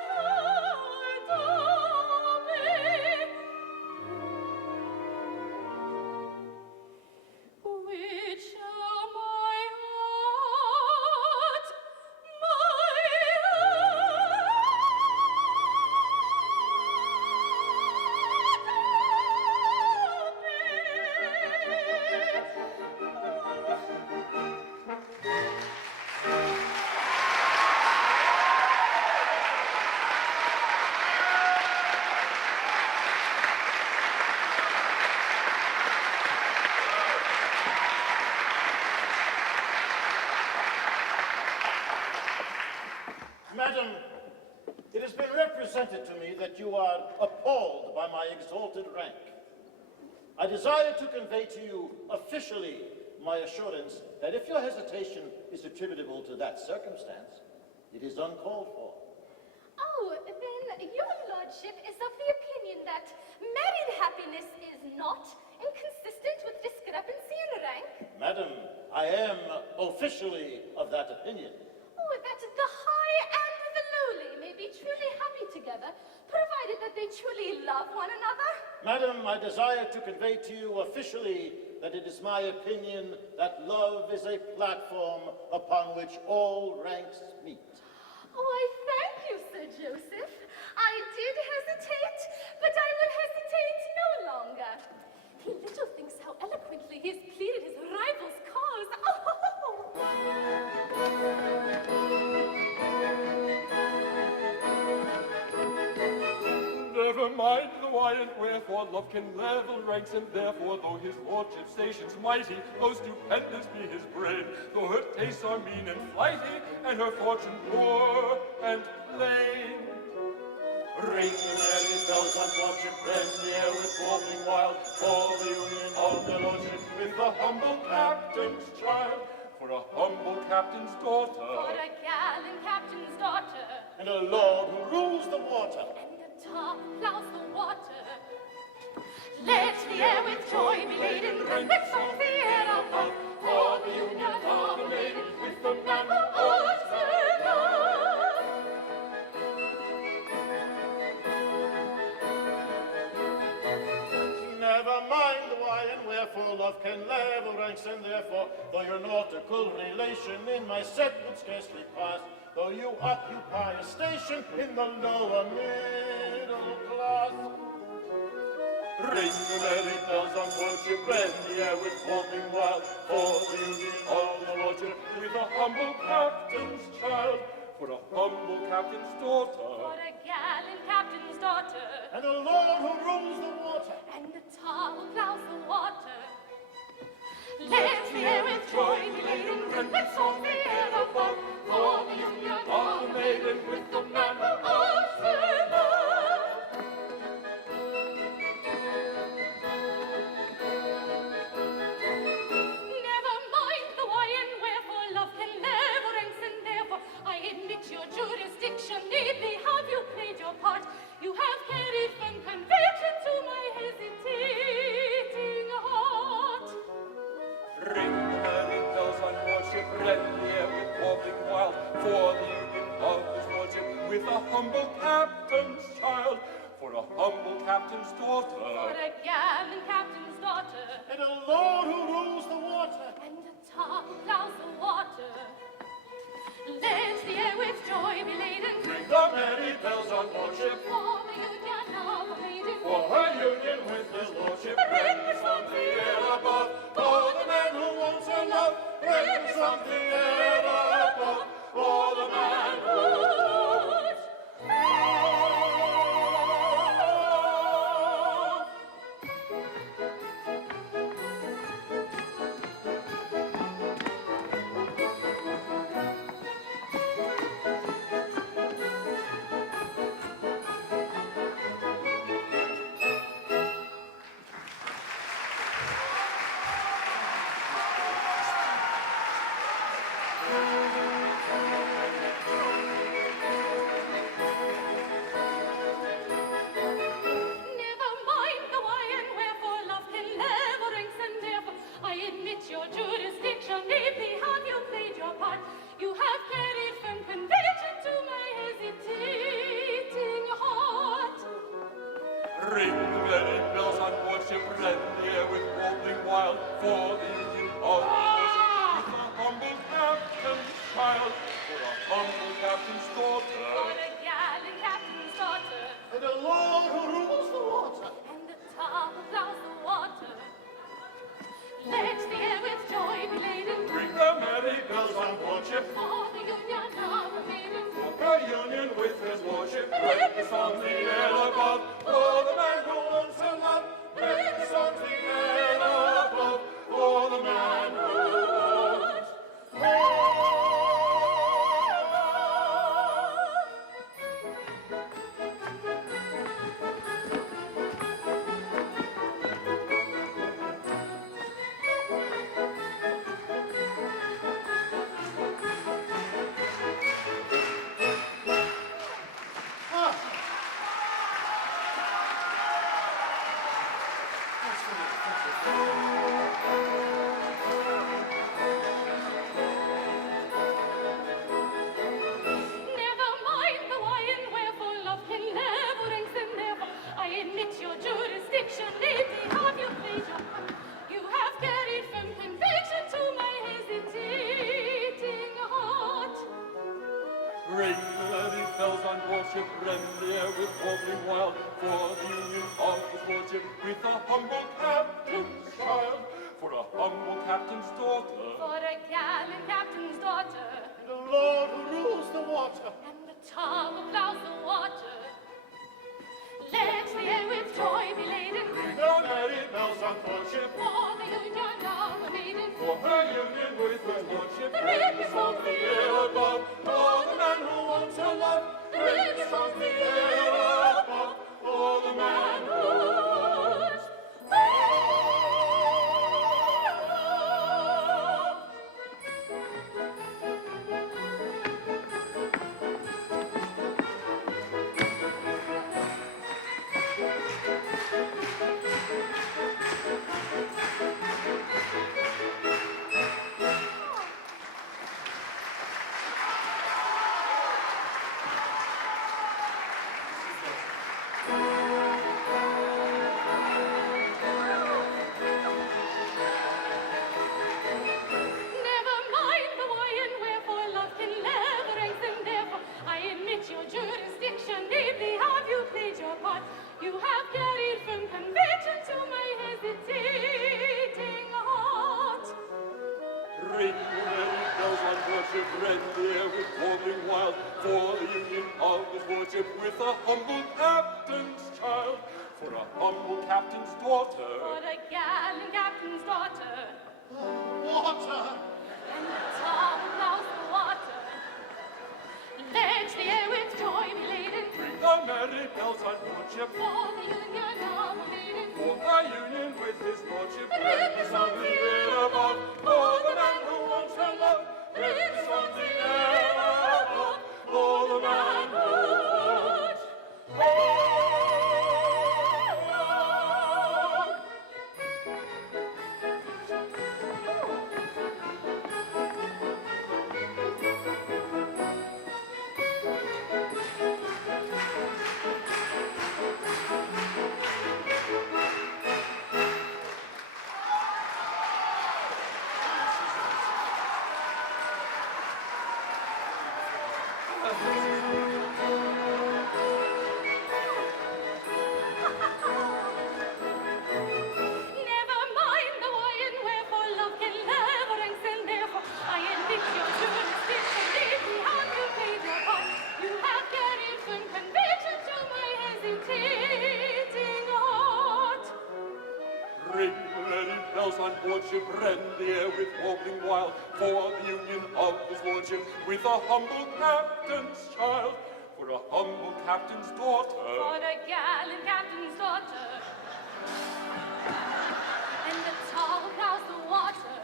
heart obey. Which shall my heart It has been represented to me that you are appalled by my exalted rank. I desire to convey to you officially my assurance that if your hesitation is attributable to that circumstance, it is uncalled for. Oh, then your lordship is of the opinion that married happiness is not inconsistent with discrepancy in rank? Madam, I am officially of that opinion. Oh, that the high and the lowly may be truly happy together, provided that they truly love one another? Madam, I desire to convey to you officially that it is my opinion that love is a platform upon which all ranks meet. Oh, I thank you, Sir Joseph. I did hesitate, but I will hesitate no longer. He little thinks how eloquently he has pleaded his rival's cause. Never mind the why and wherefore, love can level ranks, and therefore, though his lordship's station's mighty, though stupendous be his brain, though her tastes are mean and flighty, and her fortune poor and plain. Ring the merry bells on fortune, rend the air with warbling wild, for the union of the lordship with the humble captain's child. For a humble captain's daughter, For a gallant captain's daughter, And a lord who rules the water. and the top plows the water. Let the air with joy be laden, and with songs the air above, for the union of the maiden with the man who owns her love. Never mind the why and wherefore, love can level ranks, and therefore, though your nautical relation in my set would scarcely pass, though you occupy a station in the lower middle class. Ring the merry bells on worship, rend the air with warbling wild, for the union of the lordship with a humble captain's child. for a humble captain's daughter, For a gallant captain's daughter, And a lord who rules the water. and the tar who plows the water. Let the air with joy be laden, and with songs the air above, for the union of the maiden with the man who owns her love. Never mind the why and wherefore, love can level ranks, and therefore I admit your jurisdiction. Neatly have you played your part. You have carried firm conviction to my hesitating heart. ring the merry bells on worship, rend the air with warbling wild, for the union of his lordship with a humble captain's child, for a humble captain's daughter. For a gallant captain's daughter, And a lord who rules the water. and a tar who plows the water. Let the air with joy be laden, Ring the merry bells on worship, for the union of a maiden. for her union with his lordship. Ring the song the air above, for the man who wants her love. Ring the song the air above, for the man who wants Never mind the why and wherefore, love can level ranks, and therefore I admit your jurisdiction. Deeply have you played your part. You have carried firm conviction to my hesitating heart. Ring the merry bells on worship, rend the air with warbling wild, for the union of his lordship with a humble captain's child, for a humble captain's For daughter. a gallant captain's daughter, And a lord who rules the water. and the tar who plows the water. Let the air with joy be laden, Ring the merry bells on worship, for the union of a maiden. her union with his lordship. Ring the song the air above, for the man who wants her love. Ring the song the air above, for the man who wants her love. lordship, rend the air with warbling wild, for the union of his lordship with a humble captain's child, for a humble captain's daughter, For a gallant captain's daughter, And the Lord who rules the water. and the tar who plows the water. Let the air with joy be laden, No merry bells on courtship, for the union of a maiden. for her union with his lordship, The ribbons from the air above, for the man who wants her love, The ribbons from the air above, for the man who wants Never mind the why and wherefore, love can never lengthen, therefore I admit your jurisdiction, deeply have you played your part. You have carried firm conviction to my hesitating heart. ring merry bells on worship, rend the air with warbling wild, for the union of his lordship with a humble captain's child, for a humble captain's daughter. For a gallant captain's daughter, Water! and the tar who plows the water. Let the air with joy be laden, Ring the merry bells on worship, for the union of a maiden. for a union with his lordship, The ribbons on the air above, for the man who wants her love, ribbons from the air above, for the man who wants Never mind the why and wherefore, love can never lengthen, therefore I admit your jurisdiction, deeply have you played your part. You have carried firm conviction to my hesitating heart. ring merry bells on boardship, rend the air with warbling wild, for the union of his lordship with a humble captain's child, for a humble captain's daughter. For a gallant captain's daughter, and the tar who plows the water.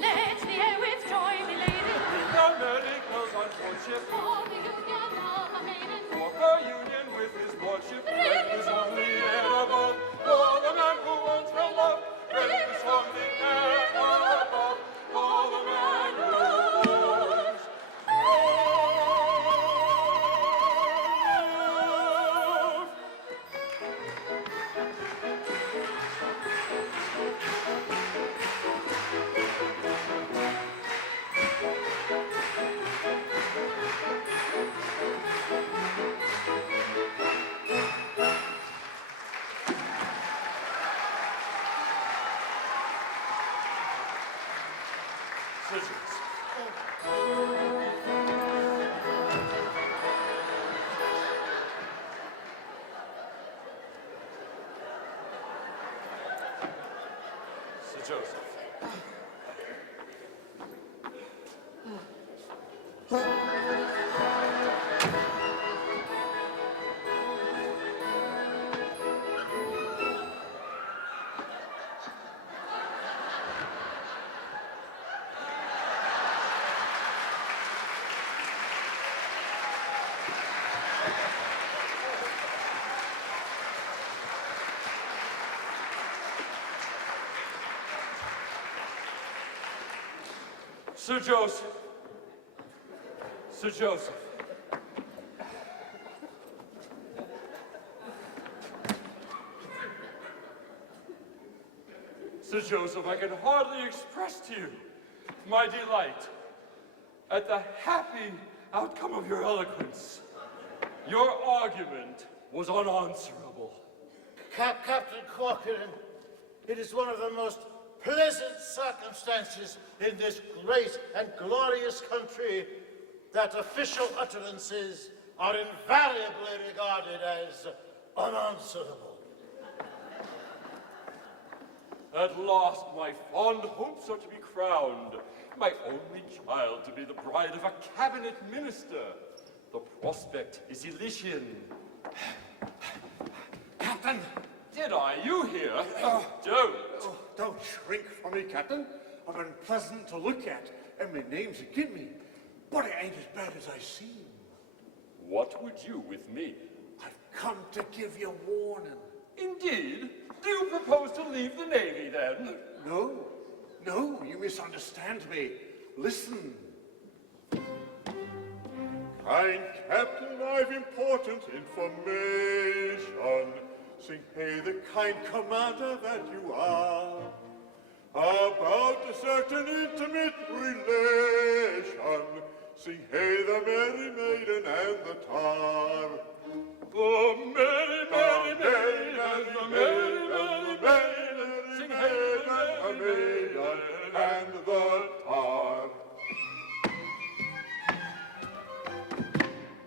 Let the air with joy be laden, Ring the merry bells on boardship, for the union of a maiden. for her union with his lordship, ribbons on the air above, for the man who wants her love, ribbons on the air above, for the man who wants scissors. Sir Joseph. Sir Joseph. Sir Joseph. Sir Joseph, I can hardly express to you my delight at the happy outcome of your eloquence. Your argument was unanswerable. Captain Corcoran, it is one of the most pleasant circumstances in this great and glorious country that official utterances are invariably regarded as unanswerable. At last, my fond hopes are to be crowned. My only child to be the bride of a cabinet minister. The prospect is Elysian. Captain! You here? Don't. Don't shrink from me, Captain. I've been pleasant to look at, and my name's agin me. But it ain't as bad as I seem. What would you with me? I've come to give you warning. Indeed? Do you propose to leave the Navy, then? No, you misunderstand me. Listen. Kind Captain, I've important information. Sing hey, the kind commander that you are, about a certain intimate relation. Sing hey, the merry maiden and the tar. The merry, merry maiden, the merry, merry maiden, sing hey, the maiden and the tar.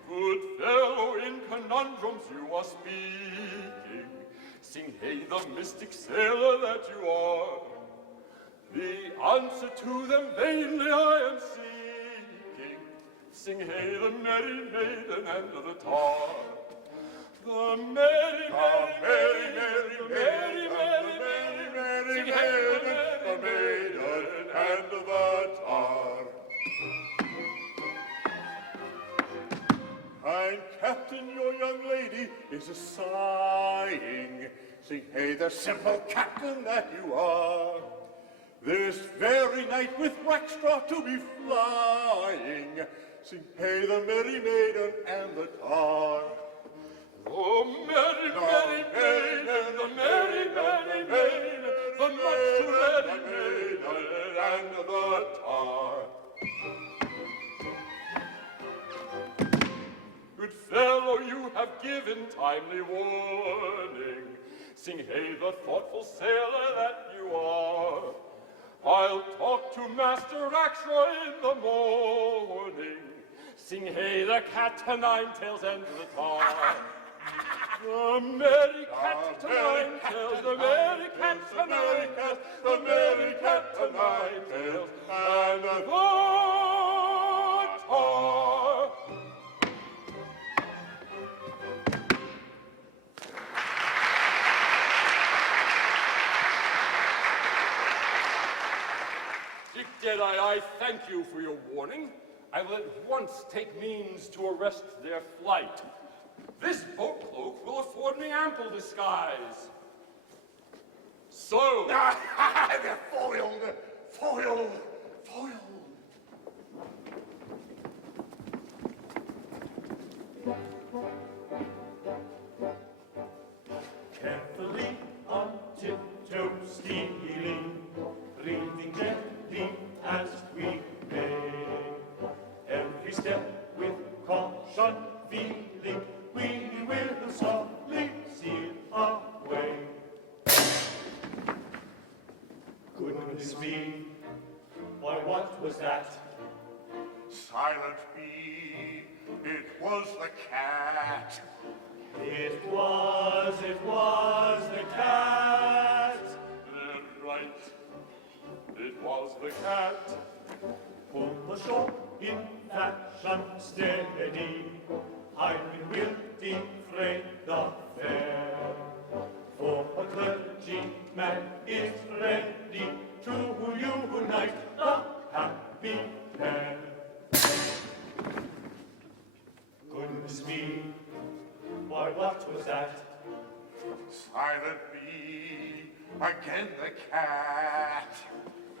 Good fellow, in conundrums you are speaking. Sing hey, the mystic sailor that you are. The answer to them vainly I am seeking. Sing hey, the merry maiden and the tar. The merry, merry, merry, merry, merry, merry, merry, maiden, the maiden and the tar. Kind Captain, your young lady is a sighing. Sing hey, the simple captain that you are. This very night with Rackstraw to be flying. Sing hey, the merry maiden and the tar. Oh, merry, merry maiden, the merry, merry maiden, the much too ready maiden and the tar. Good fellow, you have given timely warning. Sing hey, the thoughtful sailor that you are. I'll talk to Master Rackstraw in the morning. Sing hey, the cat to nine tails and the tar. The merry cat to nine tails, the merry cat to nine tails, the merry cat to nine tails, and the tar. Dick Deadeye, I thank you for your warning. I will at once take means to arrest their flight. This boat cloak will afford me ample disguise. So... They're foiled! Foiled! Foiled! Carefully on tiptoe stealing, breathing gently as we may. Every step with caution feeling, we will softly seal our way. Goodness me, why what was that? Silent be, it was the cat. It was the cat. They're right. It was the cat. Pull ashore in fashion steady, I will defray the fair. For a clergyman is ready to unite the happy pair. Goodness me, why what was that? Silent be, again the cat.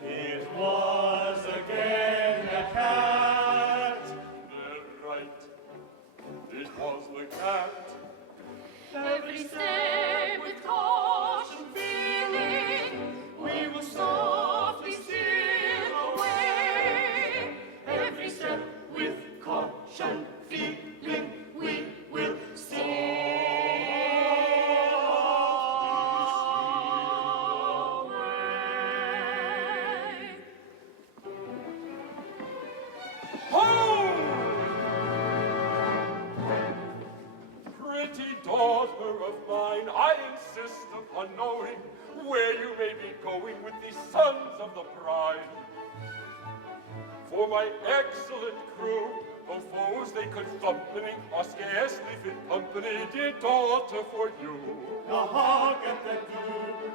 It was again a cat. They're right. It was the cat. Every step with caution feeling, we will softly steal away. Every step with caution feeling, we will daughter of mine, I insist upon knowing where you may be going with the sons of the pride. For my excellent crew, though foes they could company, are scarcely fit company, dear daughter, for you. Now hearken that do,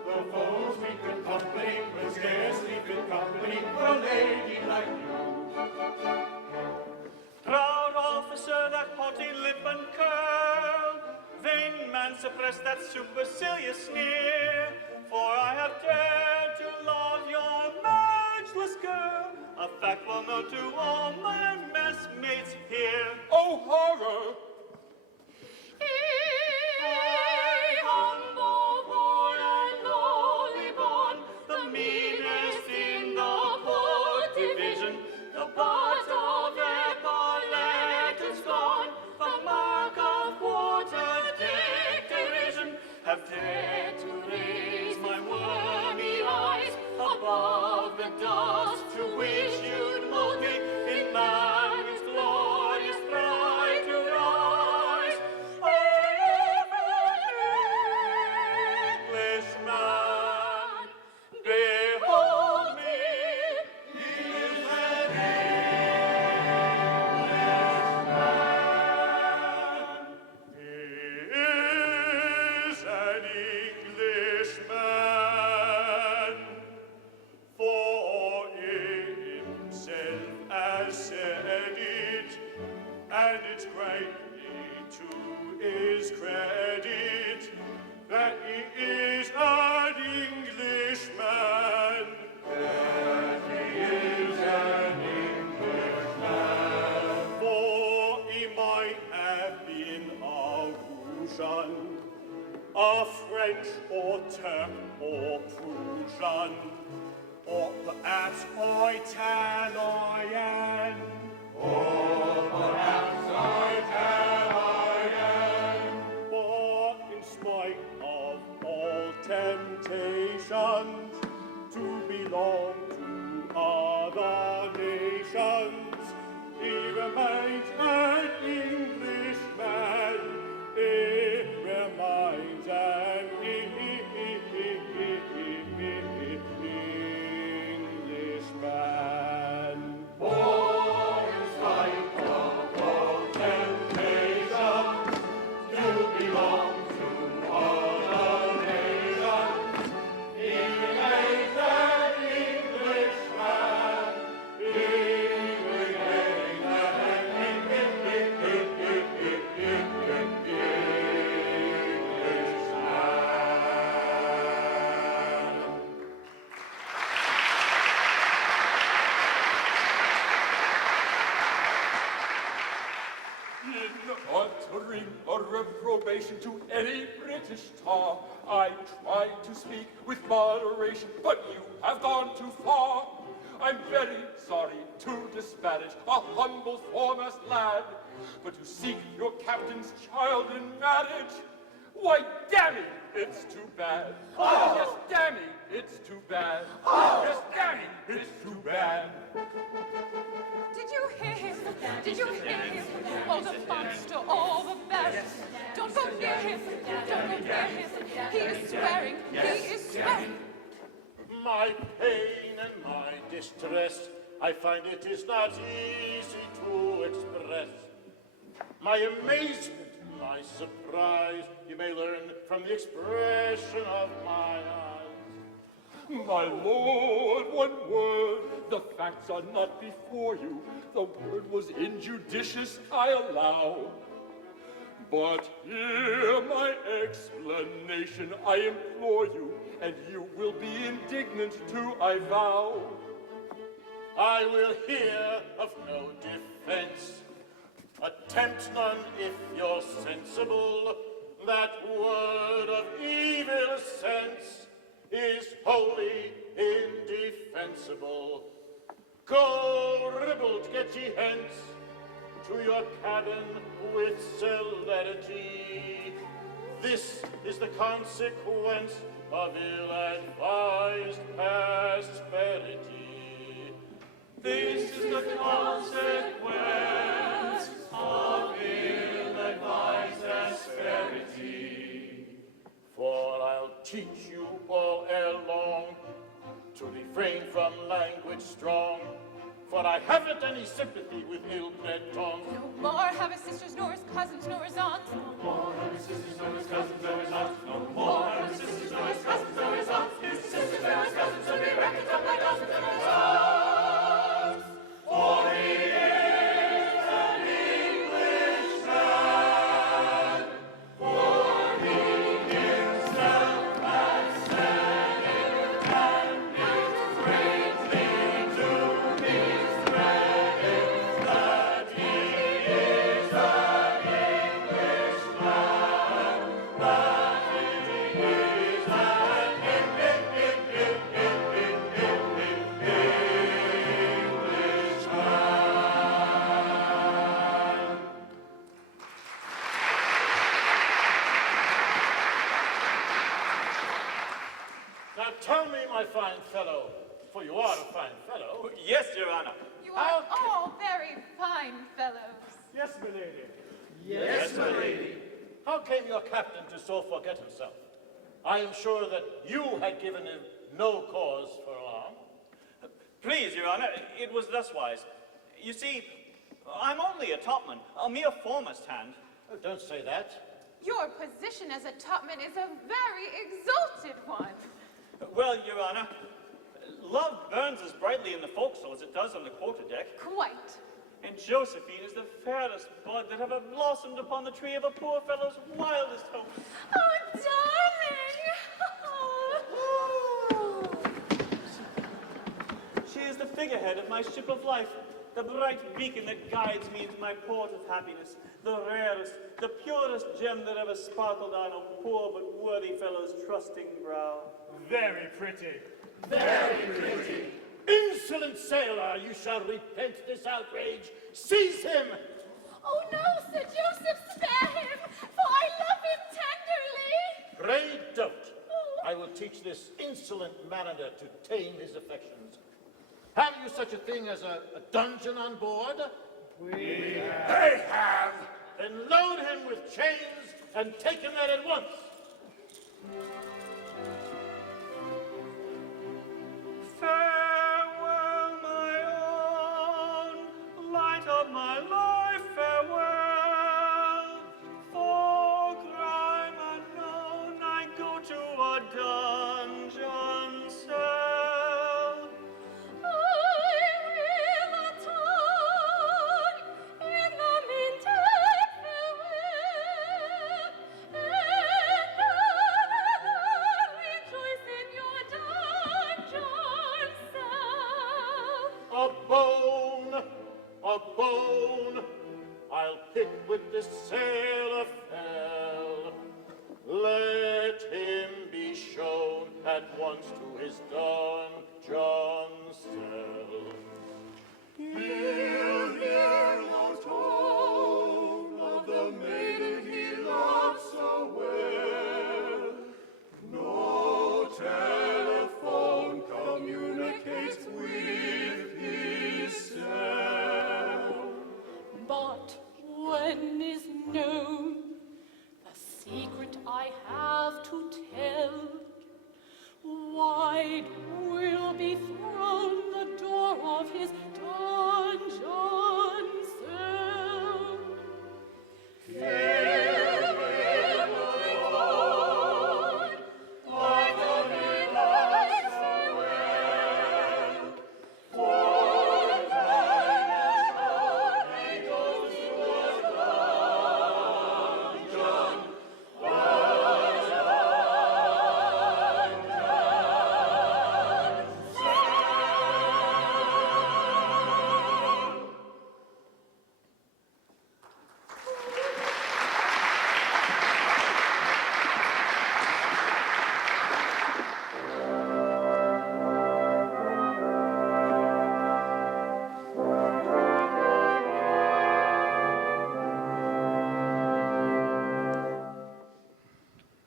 the foes we could company, but scarcely fit company for a lady like you. Proud officer, that haughty lip and curl, vain man, suppress that supercilious sneer, for I have dared to love your matchless girl, a fact well known to all my messmates here. Oh, horror! Humble born and lowly born, the meanest in the poor division, the butt of epaulettes gone, the mark of quarter-deck derision, have dared to raise my wormy eyes above the dust to which you'd mold me in man's glorious pride to rise. Englishman, behold me. He is an Englishman, for himself has said it, and it's greatly to his credit that he is an Englishman. That he is an Englishman. For he might have been a Rougean, a French or Turk or Prussian, or perhaps Italian. Or perhaps Italian. But in spite of all temptations to belong to other nations, he remains an Englishman. He remains an Englishman. For in spite of all temptations to belong to other nations, he remains an Englishman. He remains an Englishman. In uttering a reprobation to any British tar, I tried to speak with moderation, but you have gone too far. I'm very sorry to disparage a humble foremast lad, but to seek your captain's child in marriage, why, dammy, it's too bad. Yes, dammy, it's too bad. Yes, dammy, it's too bad. Did you hear him? Did you hear him? Oh, the monster, oh, the beast. Don't go near him. Don't go near him. He is swearing. He is swearing. My pain and my distress, I find it is not easy to express. My amazement, my surprise, you may learn from the expression of my eyes. My lord, one word. The facts are not before you. The word was injudicious, I allow. But hear my explanation, I implore you, and you will be indignant too, I vow. I will hear of no defense. Attempt none if you're sensible. That word of evil sense is wholly indefensible. Go, ribald, get ye hence to your cabin with celerity. This is the consequence of ill-advised prosperity. This is the consequence of ill-advised asperity. teach you all ere long to refrain from language strong. For I haven't any sympathy with ill-bred tongues. No more have his sisters, nor his cousins, nor his aunts. No more have his sisters, nor his cousins, nor his aunts. No more have his sisters, nor his cousins, nor his aunts. His sisters nor his cousins will be reckoned up by dozens and his aunts. For he is an Englishman. For he himself has said it, and it greatly to his credit that he is an Englishman. That he is an Englishman. Now tell me, my fine fellow, for you are a fine fellow, Yes, Your Honor. You are all very fine fellows. Yes, milady. Yes, my lady. how came your captain to so forget himself? I am sure that you had given him no cause for alarm. Please, Your Honor, it was thus wise. You see, I'm only a topman, a mere foremast hand. Oh, don't say that. Your position as a topman is a very exalted one. Well, Your Honor, love burns as brightly in the forecastle as it does on the quarterdeck. Quite. And Josephine is the fairest bud that ever blossomed upon the tree of a poor fellow's wildest hopes. Oh, darling! She is the figurehead of my ship of life, the bright beacon that guides me into my port of happiness, the rarest, the purest gem that ever sparkled on a poor but worthy fellow's trusting brow. Very pretty. Very pretty. Insolent sailor, you shall repent this outrage. Seize him! Oh no, Sir Joseph, spare him, for I love him tenderly. Pray don't. I will teach this insolent mariner to tame his affections. Have you such a thing as a dungeon on board? They have! Then load him with chains and take him there at once. Farewell, my own, light of my life, farewell. For crime unknown, I go to a dungeon cell. I will atone in the meantime farewell, and rejoice in your dungeon cell. A bone, I'll pick with this sailor fell. Let him be shown at once to his dungeon cell. He'll hear no tone of the maiden he loves so well. No telephone communicates with his cell. But when is known the secret I have to tell, wide will be thrown the door of his dungeon cell. Fill him with joy, like the midnight farewell. For time and joy he goes to a dungeon,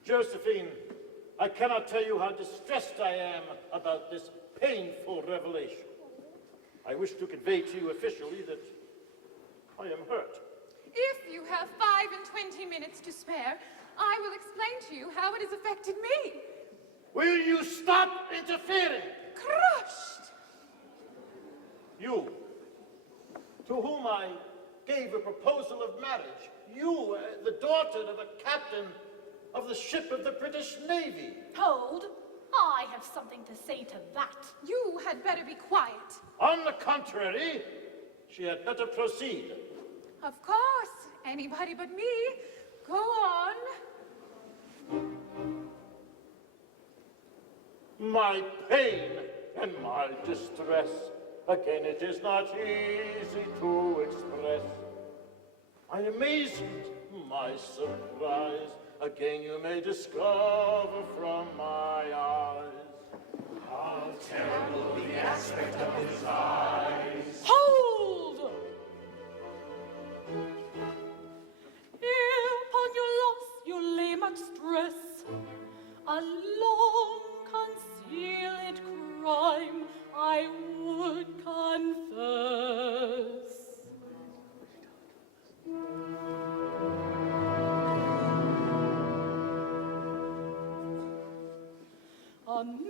Josephine, I cannot tell you how distressed I am about this painful revelation. I wish to convey to you officially that I am hurt. If you have 25 minutes to spare, I will explain to you how it has affected me. Will you stop interfering? Crushed! You, to whom I gave a proposal of marriage, you, the daughter of a captain of the ship of the British Navy. Hold. I have something to say to that. You had better be quiet. On the contrary, she had better proceed. Of course, anybody but me. Go on. My pain and my distress, again it is not easy to express. My amazement, my surprise, again you may discover from my eyes. How terrible the aspect of his eyes. Hold! Here upon your loss you lay much stress. A long concealed crime I would confess.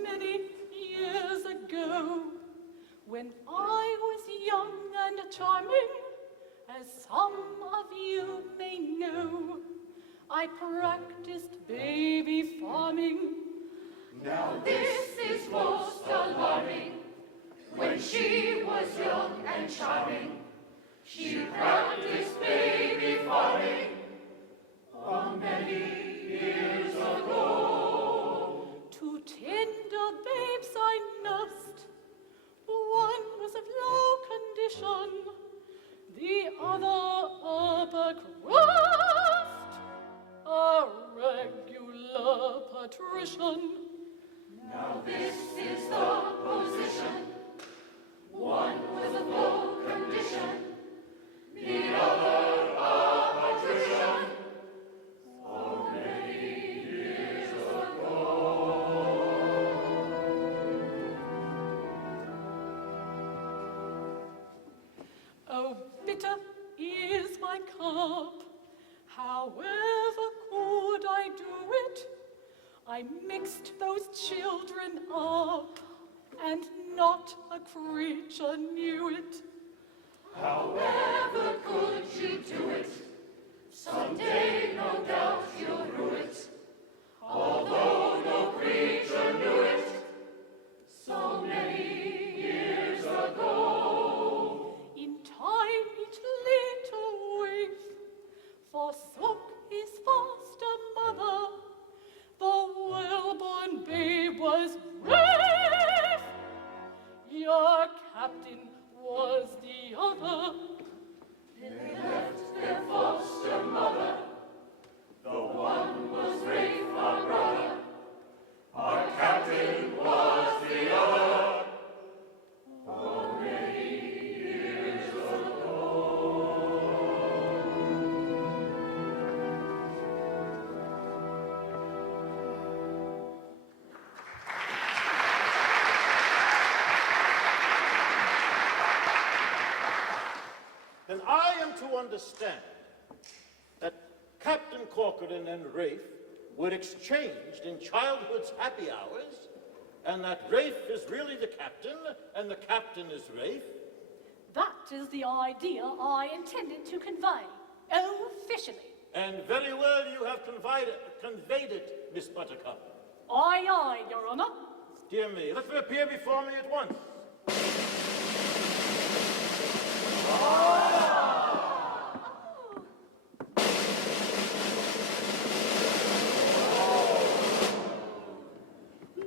Many years ago, when I was young and charming, as some of you may know, I practiced baby farming. Now this is most alarming. When she was young and charming, she practiced baby farming. Many years ago. Two tender babes I nursed. One was of low condition, the other upper crust, a regular patrician. Now this is the position. One was of low condition, the other a patrician. So many years ago. Oh, bitter is my cup. However could I do it? I mixed those children up, and not a creature knew it. However could you do it? Someday, no doubt, you'll rue it. Although no creature knew it, so many years ago. In time each little waif forsook his foster mother. The well-born babe was brave. Your captain was the other. They left their foster mother. The one was Rafe, our brother. Our captain was the other. For many years ago. Then I am to understand that Captain Corcoran and Rafe were exchanged in childhood's happy hours, and that Rafe is really the captain, and the captain is Rafe? That is the idea I intended to convey, officially. And very well you have conveyed it, Miss Buttercup. Aye, aye, Your Honor. Dear me, let them appear before me at once.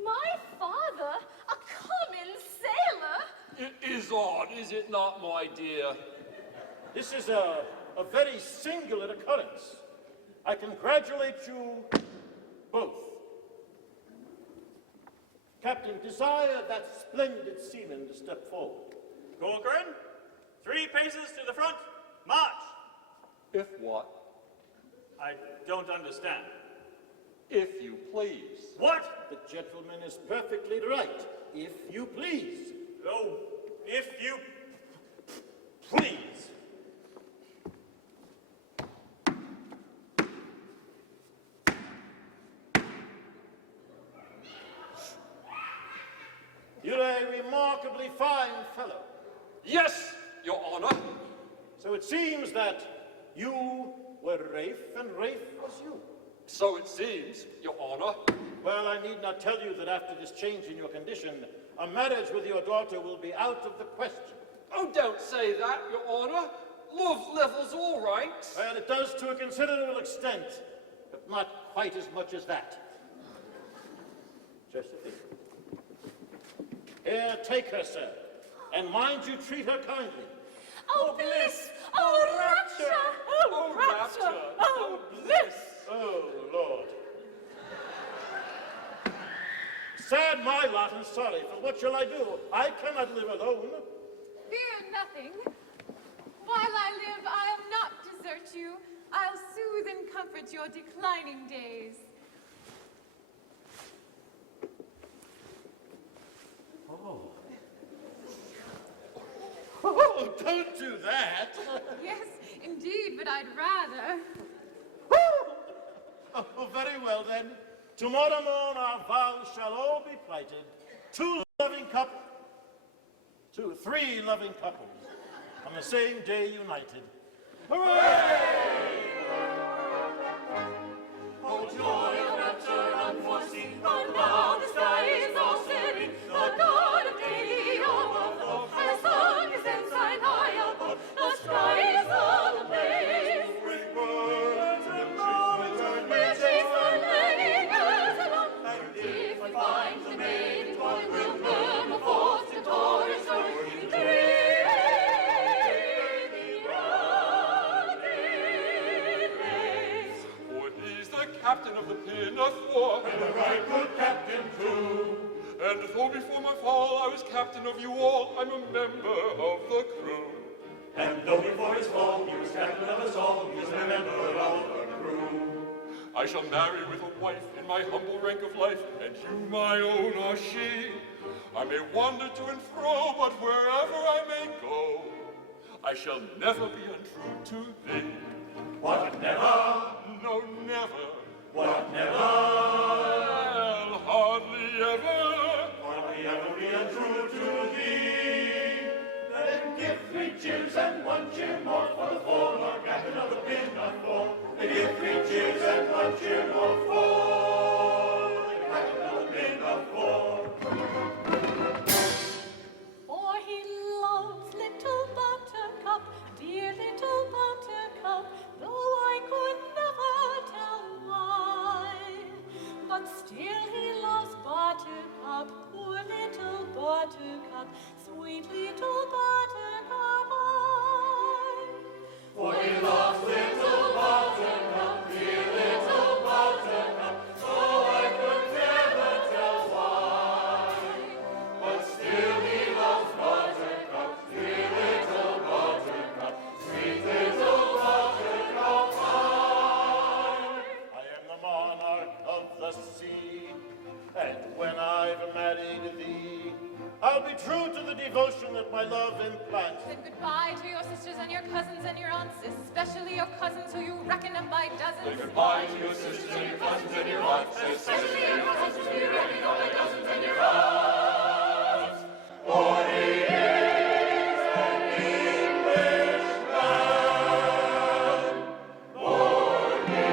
My father, a common sailor? It is odd, is it not, my dear? This is a very singular occurrence. I congratulate you both. Captain, desire that splendid seaman to step forward. Corcoran, 3 paces to the front. March! If what? I don't understand. If you please. What? The gentleman is perfectly right. If you please. Oh, if you please. You're a remarkably fine fellow. Yes, Your Honor. So it seems that you were Rafe, and Rafe was you. So it seems, Your Honor. Well, I need not tell you that after this change in your condition, a marriage with your daughter will be out of the question. Oh, don't say that, Your Honor. Love level's all right. Well, it does to a considerable extent, but not quite as much as that. Josephine. Here, take her, sir. And mind you treat her kindly. Oh, bliss! Oh, rapture! Oh, rapture! Oh, bliss! Oh, Lord. Sad my lot and sorry, for what shall I do? I cannot live alone. Fear nothing. While I live, I'll not desert you. I'll soothe and comfort your declining days. Oh, don't do that. Yes, indeed, but I'd rather. Oh, very well then. Tomorrow morn our vows shall all be plighted. Three loving couples on the same day united. Hooray! Oh, joy of rapture unforeseen, oh, now the sky is all serene, the God of daily overflow has sung his ensign high above, the sky is all ablaze. With words and trumpets we'll chase the lagging along, and if we find the maiden born, we'll burn the forth to Taurus story. Captain of the Pinafore, and a right good captain too. And though before my fall I was captain of you all, I'm a member of the crew. And though before his fall he was captain of us all, he is a member of the crew. I shall marry with a wife in my humble rank of life, and you my own are she. I may wander to and fro, but wherever I may go, I shall never be untrue to thee. What, never? No, never. What, never? I'll hardly ever be untrue to thee. Then give 3 cheers and 1 cheer more for the former captain of the Pinafore. Then give 3 cheers and 1 cheer more for the captain of the Pinafore. For he loves little Buttercup, dear little Buttercup, though I could never tell why. But still he loves Buttercup, poor little Buttercup, sweet little Buttercup I. For he loves little Buttercup, dear little Buttercup, though I could never tell why. But still he loves Buttercup, dear little Buttercup, sweet little Buttercup I. I am the monarch of the sea, and when I've married thee, I'll be true to the devotion that my love implants. Then goodbye to your sisters and your cousins and your aunts, especially your cousins who you reckon them by dozens. Say goodbye to your sisters and your cousins and your aunts, Especially your cousins who you reckon all by dozens and your aunts. For he is an Englishman, for he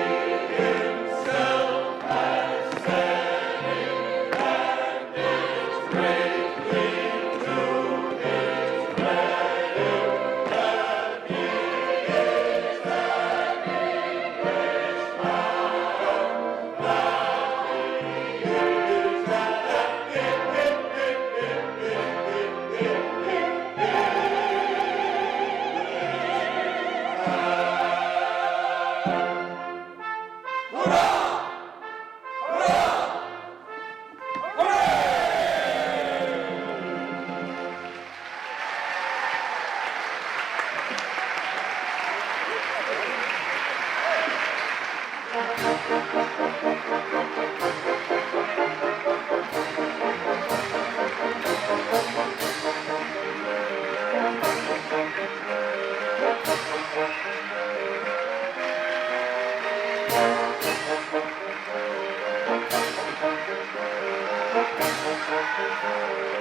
himself has said it, and is greatly to his credit that he is an Englishman, that he is Thank you.